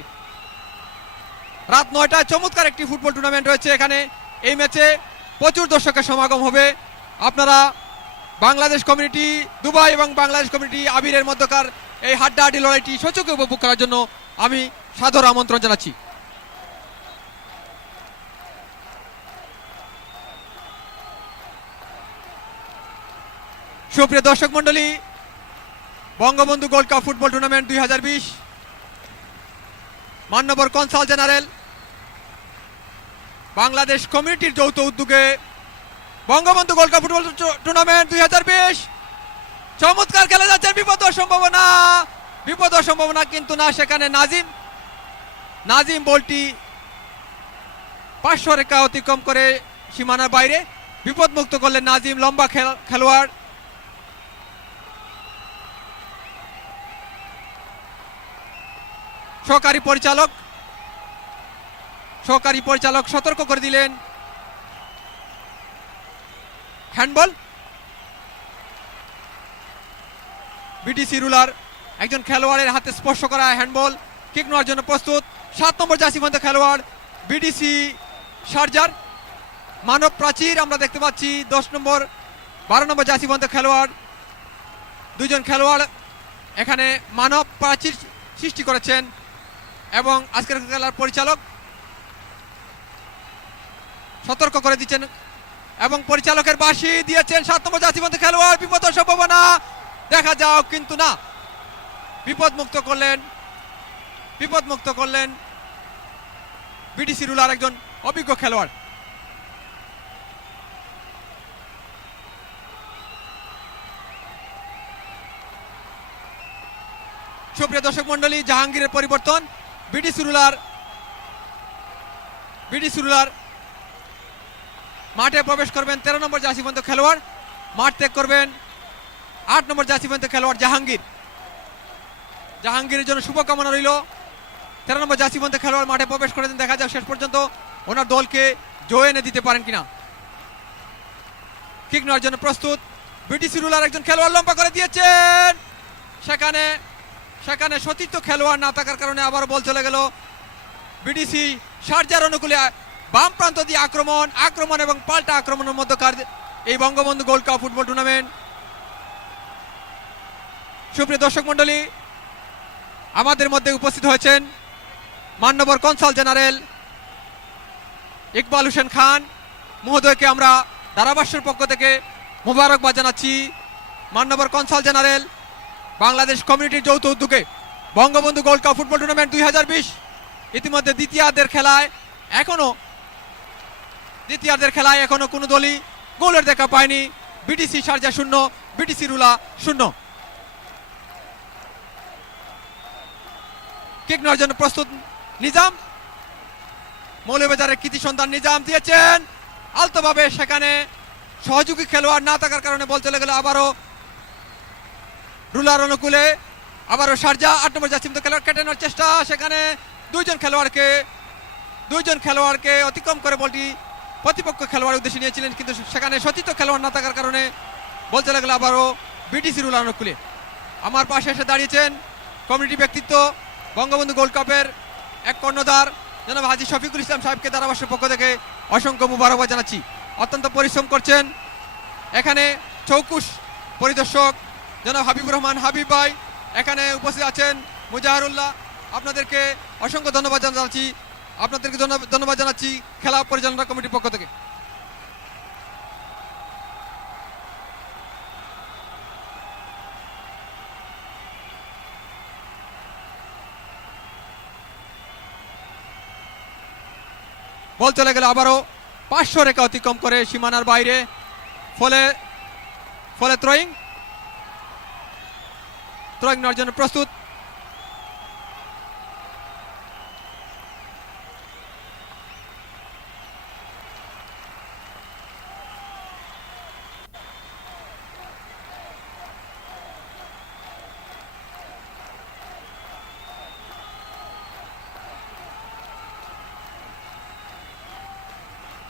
রাত 9টায় চমৎকার একটি ফুটবল টুর্নামেন্ট রয়েছে। এখানে এই ম্যাচে প্রচুর দর্শকের সমাগম হবে। আপনারা বাংলাদেশ কমিউনিটি দুবাই এবং বাংলাদেশ কমিউনিটি আবিরের মধ্যকার এই হাড্ডাহাড্ডি লড়াইটি সচক্ষে উপভোগ করার জন্য আমি সাদর আমন্ত্রণ জানাচ্ছি। সুপ্রিয় দর্শক মন্ডলী, Bangabandhu gold cup football tournament 2020 মাননীয় কনসাল জেনারেল বাংলাদেশ কমিউনিটির যৌথ উদ্যোগে Bangabandhu gold cup football tournament 2020 চমৎকার খেলে যাচ্ছেন। বিপদ সম্ভাবনা কিন্তু না, সেখানে নাজিম বলটি 500 রেখা অতিক্রম করে সীমানার বাইরে বিপদমুক্ত করলেন নাজিম, লম্বা খেলোয়াড়। সহকারী পরিচালক সতর্ক করে দিলেন, হ্যান্ডবল। বিডিসি রুলার একজন খেলোয়াড়ের হাতে স্পর্শ করা হ্যান্ডবল, কিক নেওয়ার জন্য প্রস্তুত 7 নম্বর জার্সি পর্যন্ত খেলোয়াড় বিডিসি শারজার। মানব প্রাচীর আমরা দেখতে পাচ্ছি 10 নম্বর 12 নম্বর জার্সি পর্যন্ত খেলোয়াড়, দুইজন খেলোয়াড় এখানে মানব প্রাচীর সৃষ্টি করেছেন এবং আজকের খেলার পরিচালক সতর্ক করে দিচ্ছেন এবং পরিচালকের বাঁশি দিয়েছেন। 7 নম্বর জার্সি পর্যন্ত খেলোয়াড়, বিপদ সম্ভাবনা, দেখা যাও কিন্তু না, বিপদমুক্ত করলেন বিডিসি রুলার, একজন অভিজ্ঞ খেলোয়াড়। সুপ্রিয় দর্শক মন্ডলী, জাহাঙ্গীরের পরিবর্তন, বিডিসি রুলার মাঠে প্রবেশ করবেন 13 নম্বর জার্সি পর্যন্ত খেলোয়াড়, মাঠ ত্যাগ করবেন 8 নম্বর জার্সি পর্যন্ত খেলোয়াড় জাহাঙ্গীরের জন্য শুভকামনা রইল। 13 নম্বর জার্সি পর্যন্ত খেলোয়াড় মাঠে প্রবেশ করেছেন, দেখা যাক শেষ পর্যন্ত ওনার দলকে জয় এনে দিতে পারেন কিনা। কিক নেওয়ার জন্য প্রস্তুত বিটিসি রুলার একজন খেলোয়াড় লম্বা করে দিয়েছেন, সেখানে সেখানে সতীর্থ খেলোয়াড় না থাকার কারণে আবার বল চলে গেল বিটিসি শারজার অনুকূলে। বাম প্রান্ত দিয়ে আক্রমণ এবং পাল্টা আক্রমণের মধ্যকার এই Bangabandhu gold cup football tournament. সুপ্রিয় দর্শক মণ্ডলী, আমাদের মধ্যে উপস্থিত হয়েছেন মাননীয় কনসাল জেনারেল ইকবাল হোসেন খান মহোদয়কে আমরা ধারাভাষ্যের পক্ষ থেকে মোবারকবাদ জানাচ্ছি। মাননীয় কনসাল জেনারেল, বাংলাদেশ কমিউনিটির যৌথ উদ্যোগে Bangabandhu gold cup football tournament 2020 ইতিমধ্যে দ্বিতীয়ার্ধের খেলায় এখনো কোনো দলই গোলের দেখা পায়নি। BTC Sharjah 0, BTC Rolla 0। Kick নেওয়ার জন্য প্রস্তুত নিজাম, মৌলভীবাজারের কৃতি সন্তান নিজাম দিয়েছেন আলতোভাবে, সেখানে সহযোগী খেলোয়াড় না থাকার কারণে বল চলে গেল আবারও রুলার অনুকূলে। আবারও শারজা 8 নম্বর জাসিম তো খেলোয়াড় কেটে নেওয়ার চেষ্টা, সেখানে দুইজন খেলোয়াড়কে অতিক্রম করে বলটি প্রতিপক্ষ খেলোয়াড় উদ্দেশ্যে নিয়েছিলেন, কিন্তু সেখানে সতীর্থ খেলোয়াড় না থাকার কারণে বল চলে গেল আবারও বিটিসি রুলার অনুকূলে। আমার পাশে এসে দাঁড়িয়েছেন কমিউনিটি ব্যক্তিত্ব, বঙ্গবন্ধু গোল্ড কাপের এক কর্ণধার জনাব হাজী শফিকুল ইসলাম সাহেবকে ধারাভাষ্যের পক্ষ থেকে অসংখ্য মুবারকবাদ জানাচ্ছি। অত্যন্ত পরিশ্রম করছেন এখানে চৌকুশ পরিদর্শক জনাব হাবিবুর রহমান হাবিব ভাই, এখানে উপস্থিত আছেন মুজাহারুল্লাহ। আপনাদেরকে অসংখ্য ধন্যবাদ জানাচ্ছি খেলা পরিচালনা কমিটির পক্ষ থেকে। বল চলে গেল আবারও 500 রেখা অতিক্রম করে সীমানার বাইরে, ফলে থ্রোয়িং নেওয়ার জন্য প্রস্তুত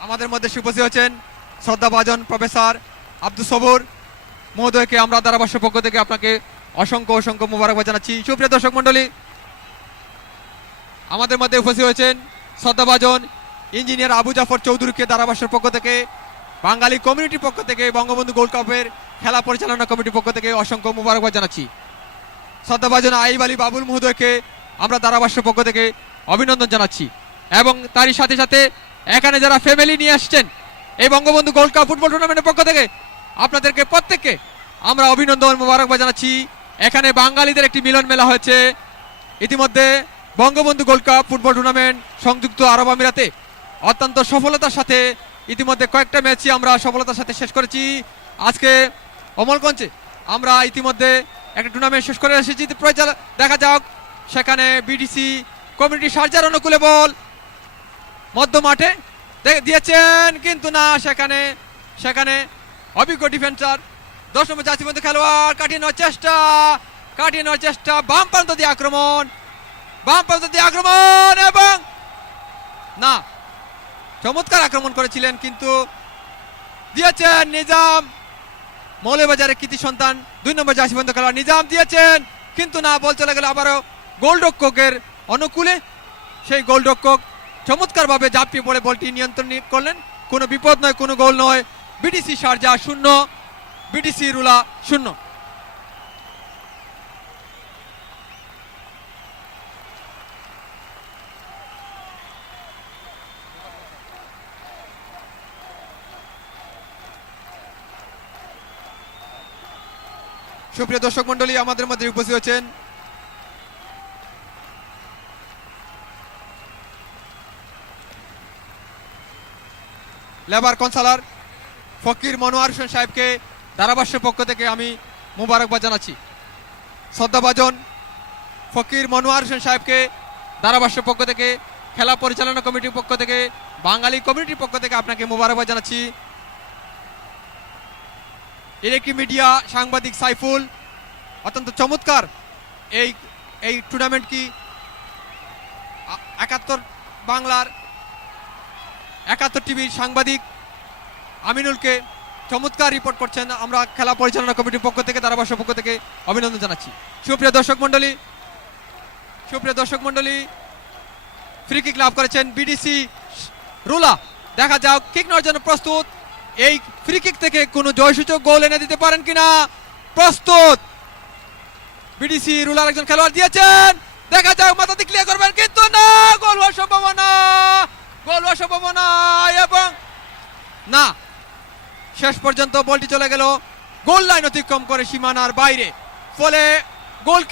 আমাদের মধ্যে উপস্থিত হয়েছেন শ্রদ্ধাভাজন প্রফেসর আব্দুল সবুর মহোদয়কে আমরা ধারাভাষ্যের পক্ষ থেকে আপনাকে অসংখ্য মুবারকবাদ জানাচ্ছি। সুপ্রিয় দর্শক মণ্ডলী, আমাদের মধ্যে উপস্থিত হয়েছেন শ্রদ্ধাভাজন ইঞ্জিনিয়ার আবু জাফর চৌধুরীকে ধারাভাষ্যের পক্ষ থেকে, বাঙালি কমিউনিটির পক্ষ থেকে, বঙ্গবন্ধু গোল্ড কাপের খেলা পরিচালনা কমিটির পক্ষ থেকে অসংখ্য মুবারকবাদ জানাচ্ছি। শ্রদ্ধাভাজন আইব আলী বাবুল মহোদয়কে আমরা ধারাভাষ্যের পক্ষ থেকে অভিনন্দন জানাচ্ছি, এবং তারই সাথে সাথে এখানে যারা ফ্যামিলি নিয়ে আসছেন এই বঙ্গবন্ধু গোল্ড কাপ ফুটবল টুর্নামেন্টের পক্ষ থেকে আপনাদেরকে প্রত্যেককে আমরা অভিনন্দন মোবারকবাদ জানাচ্ছি। এখানে বাঙালিদের একটি মিলন মেলা হয়েছে ইতিমধ্যে। Bangabandhu gold cup football tournament সংযুক্ত আরব আমিরাতে অত্যন্ত সফলতার সাথে ইতিমধ্যে কয়েকটা ম্যাচই আমরা সফলতার সাথে শেষ করেছি। আজকে অমলগঞ্জে আমরা ইতিমধ্যে একটা টুর্নামেন্ট শেষ করে এসেছি। দেখা যাক সেখানে বিটিসি কমিউনিটি শারজার অনুকূলে বল মধ্য মাঠে দিয়েছেন, কিন্তু না, সেখানে অভিজ্ঞ ডিফেন্সার 10 নম্বর জার্সি মধ্যে খেলোয়াড় কাটিয়ে নেওয়ার চেষ্টা, বাম প্রান্ত দিয়ে আক্রমণ এবং না, চমৎকার আক্রমণ করেছিলেন, কিন্তু দিয়েছেন নিজাম, মৌলভীবাজারের কৃতি সন্তান 2 নম্বর জার্সি মধ্যে খেলোয়াড় নিজাম দিয়েছেন, কিন্তু না, বল চলে গেল আবারও গোলরক্ষকের অনুকূলে। সেই গোলরক্ষক চমৎকারভাবে ঝাঁপিয়ে পড়ে বলটি নিয়ন্ত্রণ করলেন। কোনো বিপদ নয়, কোনো গোল নয়। BTC Sharjah 0, BTC Rolla 0। সুপ্রিয় দর্শক মন্ডলী, আমাদের মধ্যে উপস্থিত হচ্ছেন লেবার কনসালার ফকির মনোয়ার হোসেন সাহেবকে ধারাভাষ্যের পক্ষ থেকে আমি মুবারকবাদ জানাচ্ছি। শ্রদ্ধাভাজন ফকির মনোয়ার হোসেন সাহেবকে ধারাভাষ্যের পক্ষ থেকে, খেলা পরিচালনা কমিটির পক্ষ থেকে, বাঙালি কমিউনিটির পক্ষ থেকে আপনাকে মুবারকবাদ জানাচ্ছি। ইলেকট্রিক মিডিয়া সাংবাদিক সাইফুল অত্যন্ত চমৎকার এই টুর্নামেন্ট কি 71 বাংলার 71 টিভির সাংবাদিক আমিনুলকে চমৎকার রিপোর্ট করছেন, আমরা খেলা পরিচালনা কমিটির পক্ষ থেকে, ধারাভাষ্য পক্ষ থেকে অভিনন্দন জানাচ্ছি। সুপ্রিয় দর্শক মণ্ডলী, ফ্রি কিক লাভ করেছেন বিডিসি রুলা। দেখা যাক কিক নেওয়ার জন্য প্রস্তুত, এই ফ্রি কিক থেকে কোনো জয়সূচক গোল এনে দিতে পারেন কিনা। প্রস্তুত, বিডিসি রুলার একজন খেলোয়াড় দিয়েছেন, দেখা যাক মাথা দিয়ে ক্লিয়ার করবেন, কিন্তু না, গোল হওয়ার সম্ভাবনা এবং না, শেষ পর্যন্ত বলটি চলে গেল গোল লাইন অতিক্রম করে সীমানার বাইরে। ফলে গোল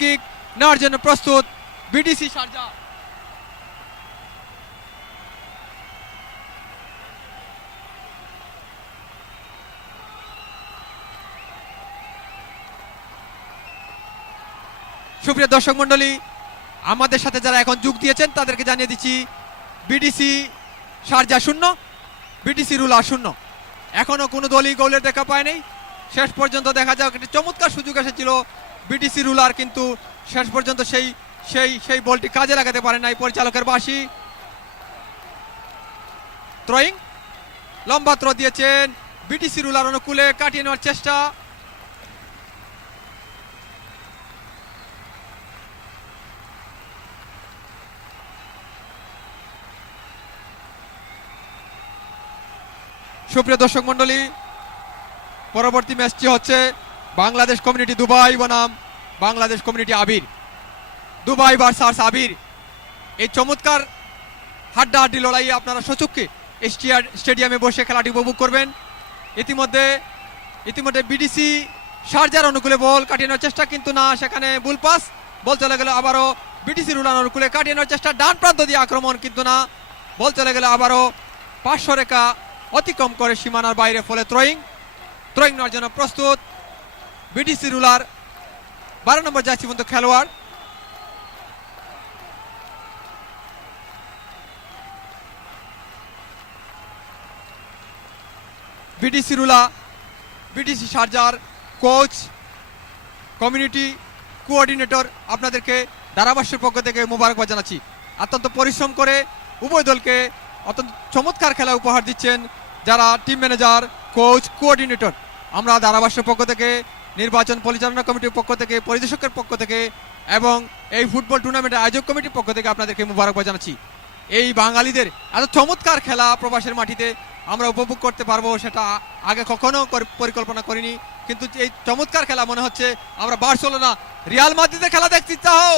কিক নেওয়ার জন্য প্রস্তুত বিডিসি শারজা। সুপ্রিয় দর্শক মন্ডলী, আমাদের সাথে যারা এখন যোগ দিয়েছেন তাদেরকে জানিয়ে দিচ্ছি বিডিসি শারজা 0, বিডিসি রুলা 0। এখনো কোনো দলই গোলের দেখা পায়নি। শেষ পর্যন্ত দেখা যাক, একটি চমৎকার সুযোগ এসেছিল বিডিসি রুলার, কিন্তু শেষ পর্যন্ত সেই বলটি কাজে লাগাতে পারে নাই পরিচালকের বাঁশি। থ্রোয়িং, লম্বা থ্রো দিয়েছেন বিডিসি রুলার অনুকূলে, কাটিয়ে নেওয়ার চেষ্টা। সুপ্রিয় দর্শক মন্ডলী, পরবর্তী ম্যাচটি হচ্ছে বাংলাদেশ কমিউনিটি দুবাই বনাম বাংলাদেশ কমিউনিটি আবির। দুবাই ভার্সাস আবির, এই চমৎকার হাড্ডাহাড্ডি লড়াই আপনারা সচক্ষে স্টেডিয়ামে বসে খেলাটি উপভোগ করবেন। ইতিমধ্যে বিডিসি শারজার অনুকূলে বল কাটিয়ে নেওয়ার চেষ্টা, কিন্তু না, সেখানে ভুল পাস, বল চলে গেল আবারও বিডিসি রুলার অনুকূলে, কাটিয়ে নেওয়ার চেষ্টা, ডান প্রান্ত দিয়ে আক্রমণ, কিন্তু না, বল চলে গেল আবারও 500 রেখা অতিক্রম করে সীমানার বাইরে। ফলে থ্রোয়িং নেওয়ার জন্য প্রস্তুত বিডিসি রুলার 12 নম্বর জার্সি পর্যন্ত খেলোয়াড়। বিডিসি রুলা, বিডিসি শারজার কোচ, কমিউনিটি কোঅর্ডিনেটর, আপনাদেরকে ধারাভাষ্যের পক্ষ থেকে মোবারকবাদ জানাচ্ছি। অত্যন্ত পরিশ্রম করে উভয় দলকে অত্যন্ত চমৎকার খেলা উপহার দিচ্ছেন যারা টিম ম্যানেজার, কোচ, কোঅর্ডিনেটর। আমরা ধারাভাষ্যের পক্ষ থেকে, নির্বাচন পরিচালনা কমিটির পক্ষ থেকে, পরিদর্শকের পক্ষ থেকে এবং এই ফুটবল টুর্নামেন্টের আয়োজক কমিটির পক্ষ থেকে আপনাদেরকে মোবারকবাদ জানাচ্ছি। এই বাঙালিদের এত চমৎকার খেলা প্রবাসের মাটিতে আমরা উপভোগ করতে পারবো সেটা আগে কখনো পরিকল্পনা করিনি, কিন্তু এই চমৎকার খেলা মনে হচ্ছে আমরা বার্সেলোনা, রিয়াল মাদ্রিদের খেলা দেখতে চাও।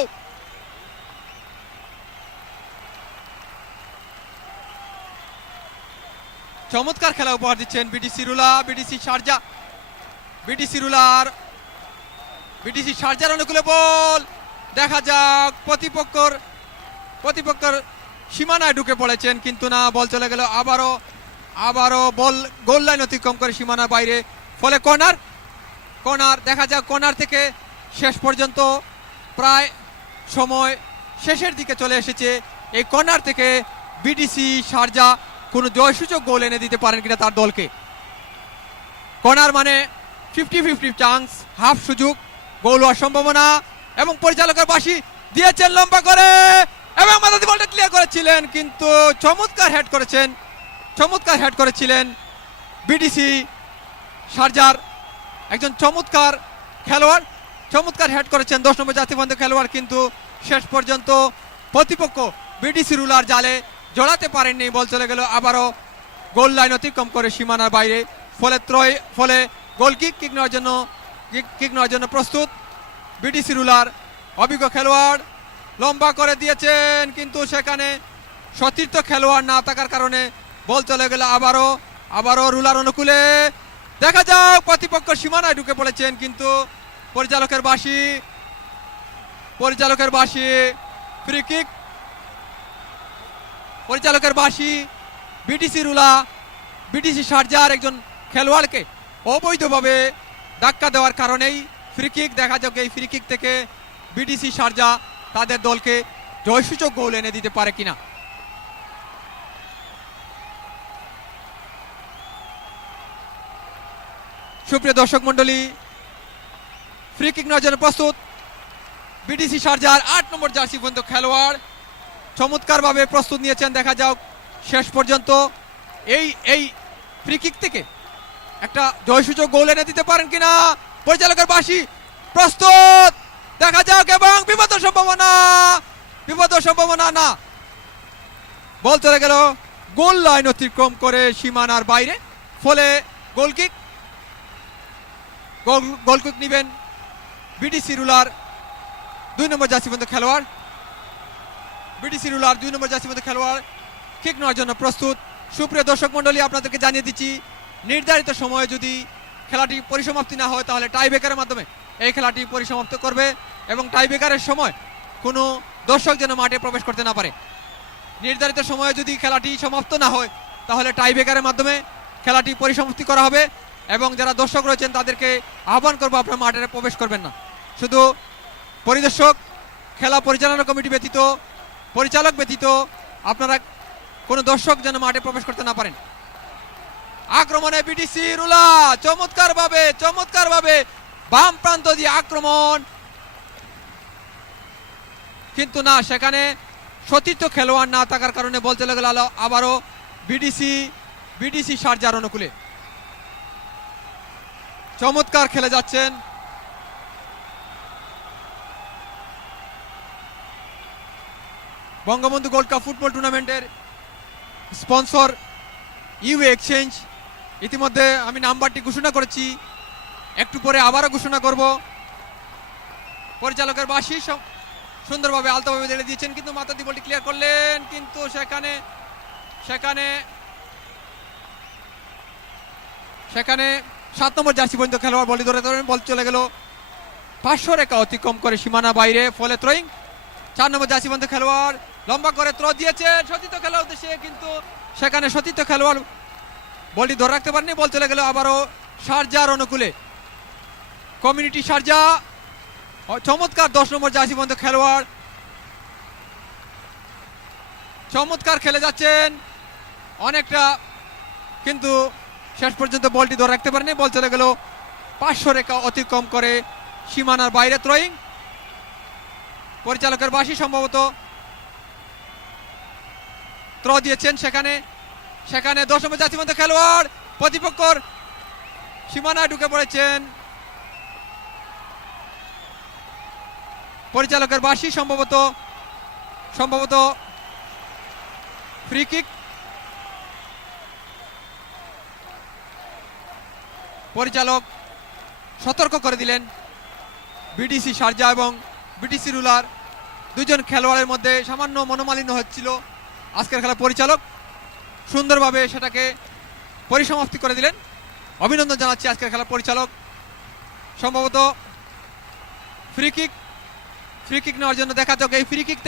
চমৎকার খেলা উপহার দিচ্ছেন বিডিসি রুলা, বিডিসি শারজার অনুকূলে বল, দেখা যাক প্রতিপক্ষর সীমানায় ঢুকে পড়েছেন, কিন্তু না, বল চলে গেল আবারও বল গোল লাইন অতিক্রম করে সীমানার বাইরে। ফলে কর্নার, দেখা যাক কর্নার থেকে শেষ পর্যন্ত প্রায় সময় শেষের দিকে চলে এসেছে। এই কর্নার থেকে বিডিসি শারজা কোনো জয়সূচক গোল এনে দিতে পারেন কিনা তার দলকে। কর্নার মানে 50-50 চান্স, হাফ সুযোগ, গোল হওয়ার সম্ভাবনা, এবং পরিচালকের বাঁশি দিয়েছেন লম্বা করে এবং মাথা দিয়ে বলটা ক্লিয়ার করেছিলেন, কিন্তু চমৎকার হেড করেছিলেন বিডিসি শারজার একজন চমৎকার খেলোয়াড়, চমৎকার হেড করেছেন 10 নম্বর জাতীয়বন্ধ খেলোয়াড়, কিন্তু শেষ পর্যন্ত প্রতিপক্ষ বিডিসি রুলার জালে জড়াতে পারেননি। বল চলে গেল আবারও গোল লাইন অতিক্রম করে সীমানার বাইরে। ফলে গোল কিক নেওয়ার জন্য প্রস্তুত বিডিসি রুলার অভিজ্ঞ খেলোয়াড়, লম্বা করে দিয়েছেন, কিন্তু সেখানে সতীর্থ খেলোয়াড় না থাকার কারণে বল চলে গেল আবারও রুলার অনুকূলে। দেখা যাক প্রতিপক্ষ সীমানায় ঢুকে পড়েছেন, কিন্তু পরিচালকের বাঁশি ফ্রি কিক, পরিচালকের বাঁশি বিডিসি শারজার একজন খেলোয়াড়কে অবৈধভাবে ধাক্কা দেওয়ার কারণেই ফ্রি কিক। দেখা যাক এই ফ্রি কিক থেকে বিডিসি শারজা তাদের দলকে জয়সূচক গোল এনে দিতে পারে কিনা। সুপ্রিয় দর্শক মন্ডলী, ফ্রি কিক নেওয়ার জন্য প্রস্তুত বিডিসি শারজার 8 নম্বর জার্সি পর্যন্ত খেলোয়াড়, চমৎকারভাবে প্রস্তুত নিয়েছেন। দেখা যাক শেষ পর্যন্ত ফ্রি কিক থেকে একটা জয়সূচক গোল এনে দিতে পারেন কিনা পরিচালকের বাঁশি প্রস্তুত, দেখা যাক, এবং বিপদ সম্ভাবনা না, বল চলে গেল গোল লাইন অতিক্রম করে সীমানার বাইরে, ফলে গোলকিক নিবেন বিডিসি রুলার 2 নম্বর জার্সিবন্ধ খেলোয়াড়। বিডিসি রুলার 2 নম্বর জার্সিবন্ধ খেলোয়াড় কিক নেওয়ার জন্য প্রস্তুত। সুপ্রিয় দর্শক মণ্ডলী, আপনাদেরকে জানিয়ে দিচ্ছি, নির্ধারিত সময়ে যদি খেলাটি পরিসমাপ্তি না হয় তাহলে টাইব্রেকারের মাধ্যমে এই খেলাটি পরিসমাপ্ত করবে, এবং টাইব্রেকারের সময় কোনো দর্শক যেন মাঠে প্রবেশ করতে না পারে। নির্ধারিত সময়ে যদি খেলাটি সমাপ্ত না হয় তাহলে টাইব্রেকারের মাধ্যমে খেলাটি পরিসমাপ্তি করা হবে, এবং যারা দর্শক রয়েছেন তাদেরকে আহ্বান করবো আপনারা মাঠে প্রবেশ করবেন না। শুধু পরিদর্শক, খেলা পরিচালনা কমিটি ব্যতীত, পরিচালক ব্যতীত আপনারা কোনো দর্শক যেন মাঠে প্রবেশ করতে না পারেন। আক্রমণে বিডিসি রুলা চমৎকার ভাবে বাম প্রান্ত দিয়ে আক্রমণ, কিন্তু না, সেখানে সতীর্থ খেলোয়াড় না থাকার কারণে বল চলে গেল আবারও বিডিসি শারজার অনুকূলে। চমৎকার খেলে যাচ্ছেন বঙ্গবন্ধু গোল্ড কাপ ফুটবল টুর্নামেন্টের স্পন্সর ইউ এক্সচেঞ্জ। ইতিমধ্যে আমি নাম্বারটি ঘোষণা করেছি, একটু পরে আবারও ঘোষণা করব। পরিচালকের বাঁশি সুন্দরভাবে আলতোভাবে ধরে দিয়েছেন, কিন্তু মাথা দিয়ে বলটি ক্লিয়ার করলেন, কিন্তু সেখানে 7 নম্বর জার্সি পর্যন্ত খেলোয়াড় বলি ধরে বল চলে গেল 500 রেখা অতিক্রম করে সীমানা বাইরে, ফলে থ্রোয়িং। 4 নম্বর জার্সি পর্যন্ত খেলোয়াড় লম্বা করে থ্রো দিয়েছেন সতীর্থ খেলার উদ্দেশ্যে, কিন্তু সেখানে সতীর্থ খেলোয়াড় বলটি ধরে রাখতে পারেনি, বল চলে গেল আবারও শারজার অনুকূলে। কমিউনিটি শারজা, চমৎকার 10 নম্বর জার্সি পর্যন্ত খেলোয়াড় চমৎকার খেলে যাচ্ছেন অনেকটা, কিন্তু শেষ পর্যন্ত বলটি ধরে রাখতে পারেনি, বল চলে গেল 500 রেখা অতিক্রম করে সীমানার বাইরে, থ্রোয়িং। পরিচালকের বাঁশি সম্ভবত থ্রো দিয়েছেন, সেখানে 10 নম্বর জার্সি পর্যন্ত খেলোয়াড় প্রতিপক্ষর সীমানায় ঢুকে পড়েছেন। পরিচালকের বাঁশি সম্ভবত ফ্রি কিক। পরিচালক সতর্ক করে দিলেন বিডিসি শারজা এবং বিডিসি রুলার দুজন খেলোয়াড়ের মধ্যে সামান্য মনোমালিন্য হচ্ছিল। আজকের খেলা পরিচালক সুন্দরভাবে সেটাকে পরিসমাপ্তি করে দিলেন। অভিনন্দন জানাচ্ছি আজকের খেলার পরিচালক। সম্ভবত ফ্রি কিক নেওয়ার জন্য দেখা যাক, এই ফ্রি কিক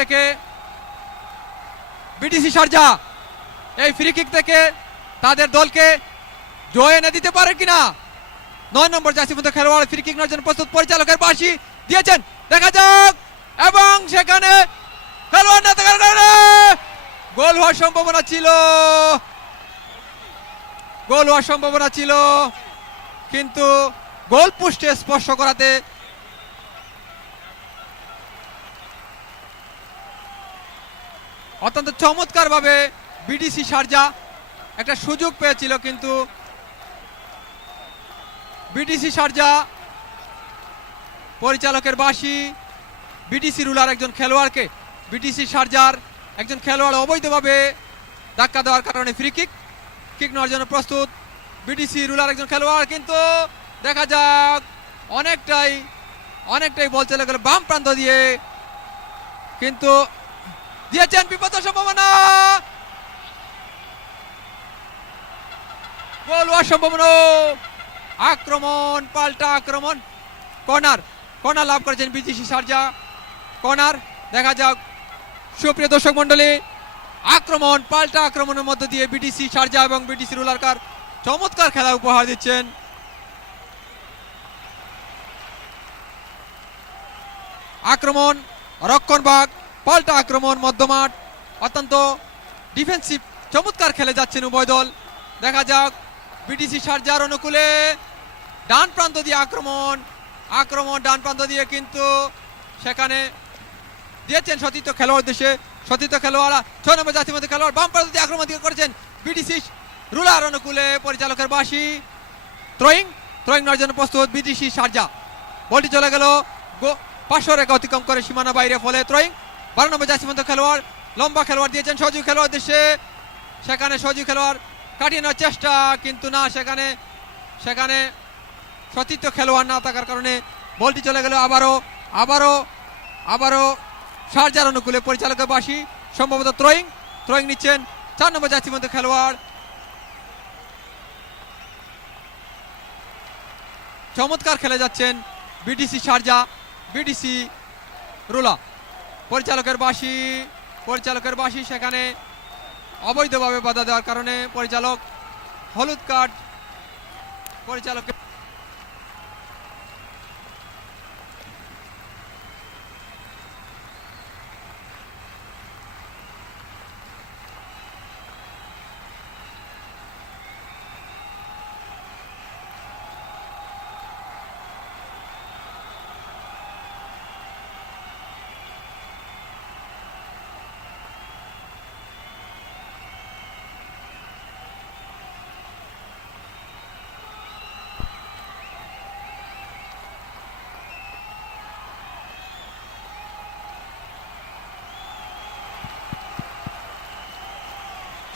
থেকে বিডিসি শারজা এই ফ্রি কিক থেকে তাদের দলকে জয় এনে দিতে পারে কিনা। 9 নম্বর জার্সি পর্যন্ত খেলোয়াড় ফ্রি কিক নেওয়ার জন্য প্রস্তুত, পরিচালকের বাঁশি দিয়েছেন, দেখা যাক, এবং সেখানে খেলোয়াড় না থাকার কারণে গোল হওয়ার সম্ভাবনা ছিল, কিন্তু গোল পোস্টে স্পর্শ করাতে অত্যন্ত চমৎকার ভাবে বিডিসি শারজা একটা সুযোগ পেয়েছিল, কিন্তু বিডিসি শারজা পরিচালকের বাঁশি বিডিসি রুলার একজন খেলোয়াড়কে, বিডিসি শারজার একজন খেলোয়াড় অবৈধভাবে ধাক্কা দেওয়ার কারণে ফ্রি কিক নেওয়ার জন্য প্রস্তুত বিডিসি রুলার একজন খেলোয়াড়, কিন্তু দেখা যাক অনেকটাই বল চলে গেল বাম প্রান্ত দিয়ে, কিন্তু দিয়েছেন বিপদ সম্ভাবনা, গোল হওয়ার সম্ভাবনা। আক্রমণ, পাল্টা আক্রমণ, কর্নার লাভ করেছেন বিডিসি শারজা। কর্নার, দেখা যাক সুপ্রিয় দর্শক মন্ডলী, আক্রমণ, পাল্টা আক্রমণের মধ্য দিয়ে বিডিসি শারজা এবং বিডিসি রুলারকার চমৎকার খেলা উপহার দিচ্ছেন। আক্রমণ, রক্ষণভাগ, পাল্টা আক্রমণ, মধ্যমাঠ, অত্যন্ত ডিফেন্সিভ চমৎকার খেলে যাচ্ছেন উভয় দল। দেখা যাক বিডিসি শারজার অনুকূলে ডান প্রান্ত দিয়ে আক্রমণ ডান প্রান্ত দিয়ে, কিন্তু সেখানে দিয়েছেন সতীর্থ খেলোয়াড় দেশে, সতীর্থ খেলোয়াড় 6 নম্বর জাতীয় মধ্যে খেলোয়াড় বাম প্রান্ত দিয়ে আক্রমণ করেছেন, বিটিসি রুলার অনুকূলে পরিচালকের বাঁশি। থ্রোয়িং নেওয়ার জন্য প্রস্তুত বিটিসি শারজা। বলটি চলে গেল 500 রেখা অতিক্রম করে সীমানা বাইরে, ফলে থ্রোয়িং। 12 নম্বর জার্সিবন্ধ খেলোয়াড়, লম্বা খেলোয়াড় দিয়েছেন সহযোগী খেলোয়াড় দেশে, সেখানে সহযোগী খেলোয়াড় কাটিয়ে নেওয়ার চেষ্টা, কিন্তু না, সেখানে সতীর্থ খেলোয়াড় না থাকার কারণে বলটি চলে গেল আবারও শারজার অনুকূলে পরিচালকের বাঁশি। সম্ভবত থ্রোয়িং নিচ্ছেন 4 নম্বর জার্সিবন্ধ খেলোয়াড়। চমৎকার খেলে যাচ্ছেন বিটিসি শারজা, বিটিসি রুলা। পরিচালকের বাঁশি সেখানে অবৈধভাবে বাধা দেওয়ার কারণে পরিচালক হলুদ কার্ড পরিচালকের।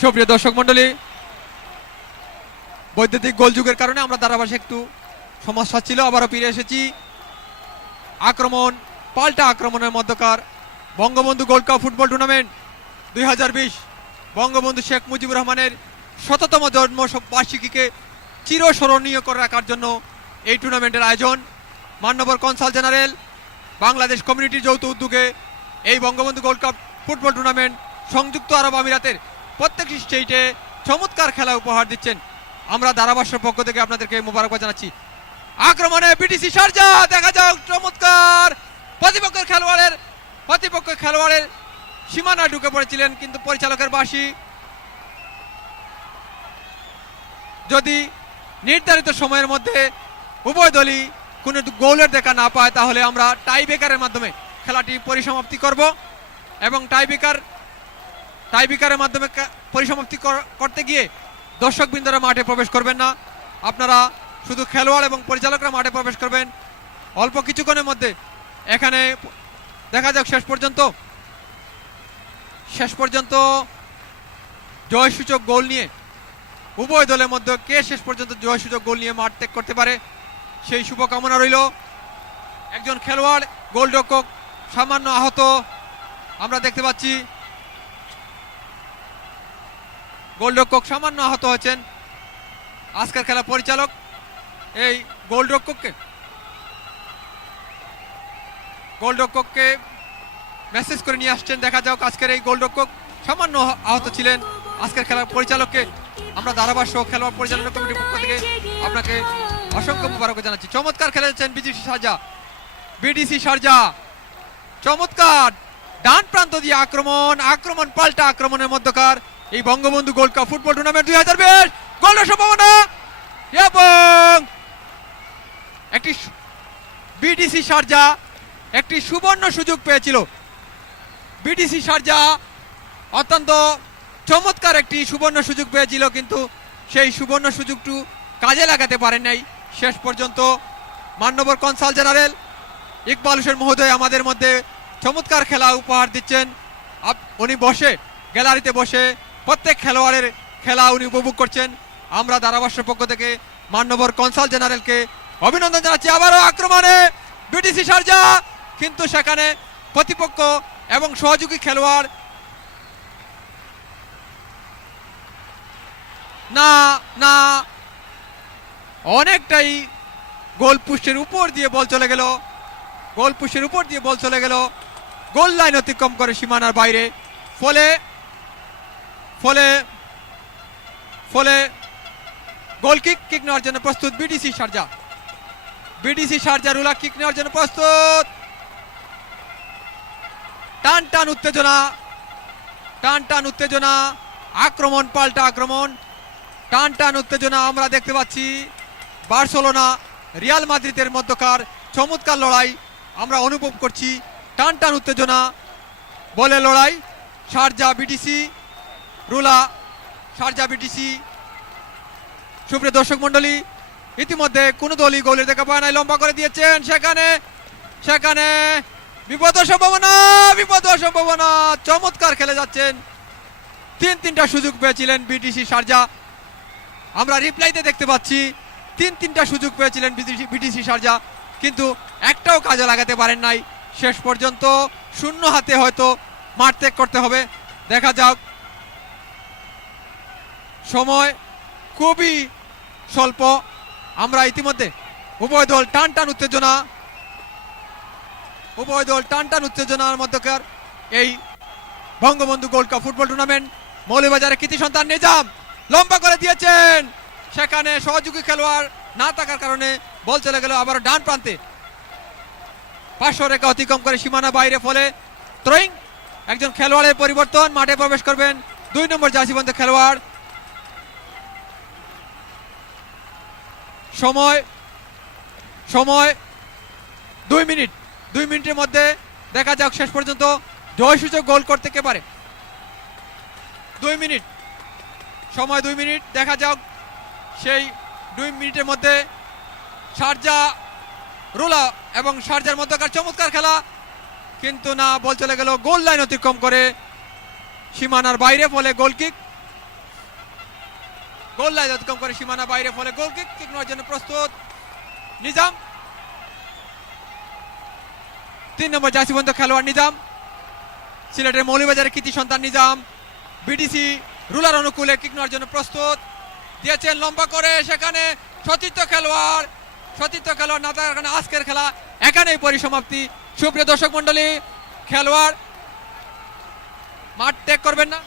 সুপ্রিয় দর্শক মন্ডলী, বৈদ্যুতিক গোলযুগের কারণে আমরা ধারাভাষ্যে একটু সমস্যা ছিল, আবারও ফিরে এসেছি। পাল্টা আক্রমণের মধ্যকার Bangabandhu gold cup football tournament 2020 Bangabandhu Sheikh Mujibur রহমানের শততম জন্মবার্ষিকীকে চিরস্মরণীয় করে রাখার জন্য এই টুর্নামেন্টের আয়োজন। মাননীয় কনসাল জেনারেল বাংলাদেশ কমিউনিটির যৌথ উদ্যোগে এই Bangabandhu gold cup football tournament সংযুক্ত আরব আমিরাতের প্রত্যেকটি স্টেটে চমৎকার খেলা উপহার দিচ্ছেন। আমরা ধারাভাষ্যের পক্ষ থেকে আপনাদেরকে মোবারকবাদ জানাচ্ছি। আক্রমণে বিটিসি শারজা, দেখা যাক চমৎকার। প্রতিপক্ষ খেলোয়াড়ের সীমানা ঢুকে পড়েছিলেন, কিন্তু পরিচালকের বাঁশি। যদি নির্ধারিত সময়ের মধ্যে উভয় দলই কোনো গোলের দেখা না পায়, তাহলে আমরা টাই ব্রেকারের মাধ্যমে খেলাটি পরিসমাপ্তি করব, এবং টাই ব্রেকারের মাধ্যমে পরিসমাপ্তি করতে গিয়ে দর্শকবৃন্দরা মাঠে প্রবেশ করবেন না। আপনারা শুধু খেলোয়াড় এবং পরিচালকরা মাঠে প্রবেশ করবেন। অল্প কিছুক্ষণের মধ্যে এখানে দেখা যাক শেষ পর্যন্ত জয়সূচক গোল নিয়ে উভয় দলের মধ্যে কে শেষ পর্যন্ত জয়সূচক গোল নিয়ে মাঠ ত্যাগ করতে পারে, সেই শুভকামনা রইল। একজন খেলোয়াড় গোলরক্ষক সামান্য আহত আমরা দেখতে পাচ্ছি, গোলরক্ষক সামান্য আহত হয়েছেন। আজকের খেলা পরিচালক এই গোলরক্ষককে মেসেজ করে নিয়ে আসছেন। দেখা যাক, আজকের এই গোলরক্ষক সামান্য আহত ছিলেন। আজকের খেলার পরিচালককে আমরা ধারাভাষ্য খেলোয়াড় পরিচালনা কমিটির পক্ষ থেকে আপনাকে অসংখ্য মুবারক জানাচ্ছি। চমৎকার খেলে যাচ্ছেন বিটিসি শারজা। চমৎকার ডান প্রান্ত দিয়ে আক্রমণ পাল্টা আক্রমণের মধ্যকার এই Bangabandhu gold cup football tournament 2020 গোলের সম্ভাবনা, এবং একটি বিটিসি শারজা একটি সুবর্ণ সুযোগ পেয়েছিল। বিটিসি শারজা অত্যন্ত চমৎকার একটি সুবর্ণ সুযোগ পেয়েছিল, কিন্তু সেই সুবর্ণ সুযোগটি কাজে লাগাতে পারেন নাই। শেষ পর্যন্ত মাননীয় কনসাল জেনারেল ইকবাল হোসেন মহোদয় আমাদের মধ্যে চমৎকার খেলা উপহার দিচ্ছেন। উনি গ্যালারিতে বসে প্রত্যেক খেলোয়াড়ের খেলা উনি উপভোগ করছেন। আমরা ধারাভাষ্যের পক্ষ থেকে মাননীয় কনসাল জেনারেলকে অভিনন্দন জানাচ্ছি। আবারও আক্রমণে বিটিসি শারজা, কিন্তু সেখানে প্রতিপক্ষ এবং সহযোগী খেলোয়াড় না অনেকটাই গোলপোস্টের উপর দিয়ে বল চলে গেল, গোল লাইন অতিক্রম করে সীমানার বাইরে, ফলে গোল কিক নেওয়ার জন্য প্রস্তুত বিটিসি শারজা। রুলা কিক নেওয়ার জন্য প্রস্তুত। টান উত্তেজনা, আক্রমণ পাল্টা আক্রমণ, টান উত্তেজনা আমরা দেখতে পাচ্ছি। বার্সেলোনা রিয়াল মাদ্রিদের মধ্যকার চমৎকার লড়াই আমরা অনুভব করছি। টান উত্তেজনা, বলে লড়াই। Sharjah BTC, Rolla Sharjah BTC. সুপ্রিয় দর্শক মন্ডলী, ইতিমধ্যে কোনো দলই গোলের দেখা পায় নাই, লম্বা করে দিয়েছেন, সেখানে সেখানে বিপদ সম্ভাবনা, বিপদ সম্ভাবনা, চমৎকার খেলে যাচ্ছেন। তিনটা সুযোগ পেয়েছিলেন বিটিসি শারজা, আমরা রিপ্লাইতে দেখতে পাচ্ছি তিনটা সুযোগ পেয়েছিলেন বিটিসি শারজা, কিন্তু একটাও কাজে লাগাতে পারেন নাই। শেষ পর্যন্ত শূন্য হাতে হয়তো মাঠ ত্যাগ করতে হবে। দেখা যাক, সময় খুবই স্বল্প। আমরা ইতিমধ্যে উভয় দল টান উত্তেজনার মধ্যকার এই Bangabandhu gold cup football tournament. মৌলভীবাজারের কৃতি সন্তান নিজাম লম্বা করে দিয়েছেন, সেখানে সহযোগী খেলোয়াড় না থাকার কারণে বল চলে গেল আবার ডান প্রান্তে। 500 রেখা অতিক্রম করে সীমানা বাইরে, ফলে থ্রোয়িং। একজন খেলোয়াড়ের পরিবর্তন, মাঠে প্রবেশ করবেন 2 নম্বর জার্সিবন্ধ খেলোয়াড়। সময় 2 মিনিট। 2 মিনিটের মধ্যে দেখা যাক শেষ পর্যন্ত জয়সূচক গোল করতে কে পারে। 2 মিনিট সময়, 2 মিনিট। দেখা যাক সেই 2 মিনিটের মধ্যে শারজা রুলা এবং শারজার মধ্যকার চমৎকার খেলা, কিন্তু না, বল চলে গেল গোল লাইন অতিক্রম করে সীমানার বাইরে, ফলে গোল কিক। গোল লাইন অতিক্রম করে সীমানা বাইরে, ফলে গোল কিক। কিক নেওয়ার জন্য প্রস্তুত নিজাম, 3 নম্বর জার্সিবন্ধ খেলোয়াড় নিজাম। সিলেটের মৌলভীবাজারের কৃতি সন্তান নিজাম বিটিসি রুলার অনুকূলে কিক নেওয়ার জন্য প্রস্তুত দিয়েছেন, লম্বা করে, সেখানে সতীর্থ খেলোয়াড় না থাকার কারণে আজকের খেলা এখানেই পরিসমাপ্তি। সুপ্রিয় দর্শক মন্ডলী, খেলোয়াড় মাঠ ত্যাগ করবেন না।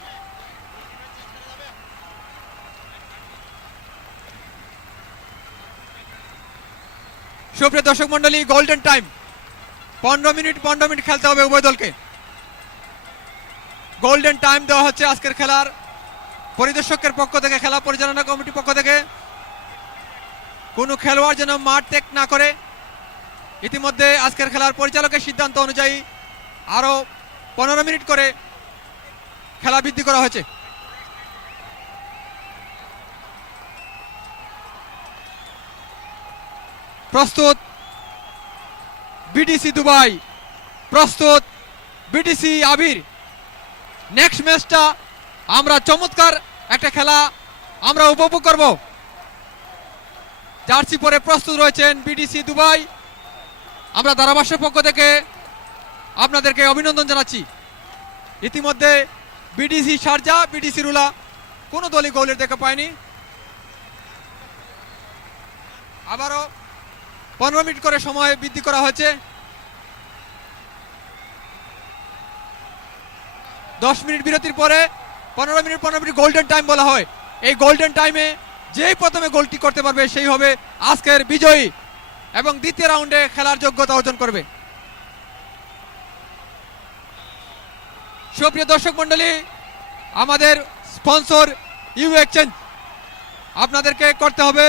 সুপ্রিয় দর্শক মন্ডলী, গোল্ডেন টাইম 15 মিনিট খেলতে হবে উভয় দলকে। গোল্ডেন টাইম দেওয়া হচ্ছে আজকের খেলার পরিদর্শকের পক্ষ থেকে, খেলা পরিচালনা কমিটির পক্ষ থেকে। কোনো খেলোয়াড় যেন মাঠ ত্যাগ না করে। ইতিমধ্যে আজকের খেলার পরিচালকের সিদ্ধান্ত অনুযায়ী আরো 15 মিনিট করে খেলা বৃদ্ধি করা হয়েছে। প্রস্তুত বিটিসি দুবাই, প্রস্তুত বিটিসি আবির। নেক্সট ম্যাচটা আমরা চমৎকার একটা খেলা আমরা উপভোগ করব। জার্সি পরে প্রস্তুত রয়েছেন বিটিসি দুবাই। আমরা ধারাভাষ্যের পক্ষ থেকে আপনাদেরকে অভিনন্দন জানাচ্ছি। ইতিমধ্যে বিটিসি শারজা, বিটিসি রুলা কোনো দলই গোলের দেখা পায়নি। আবারও 15 মিনিট করে সময় বৃদ্ধি করা হয়েছে। 10 মিনিট বিরতির পরে 15 মিনিট গোল্ডেন টাইম বলা হয়। এই গোল্ডেন টাইমে যেই প্রথমে গোলটি করতে পারবে সেই হবে আজকের বিজয়ী এবং দ্বিতীয় রাউন্ডে খেলার যোগ্যতা অর্জন করবে। সুপ্রিয় দর্শক মন্ডলী, আমাদের স্পন্সর ইউ এক্সচেঞ্জ আপনাদেরকে করতে হবে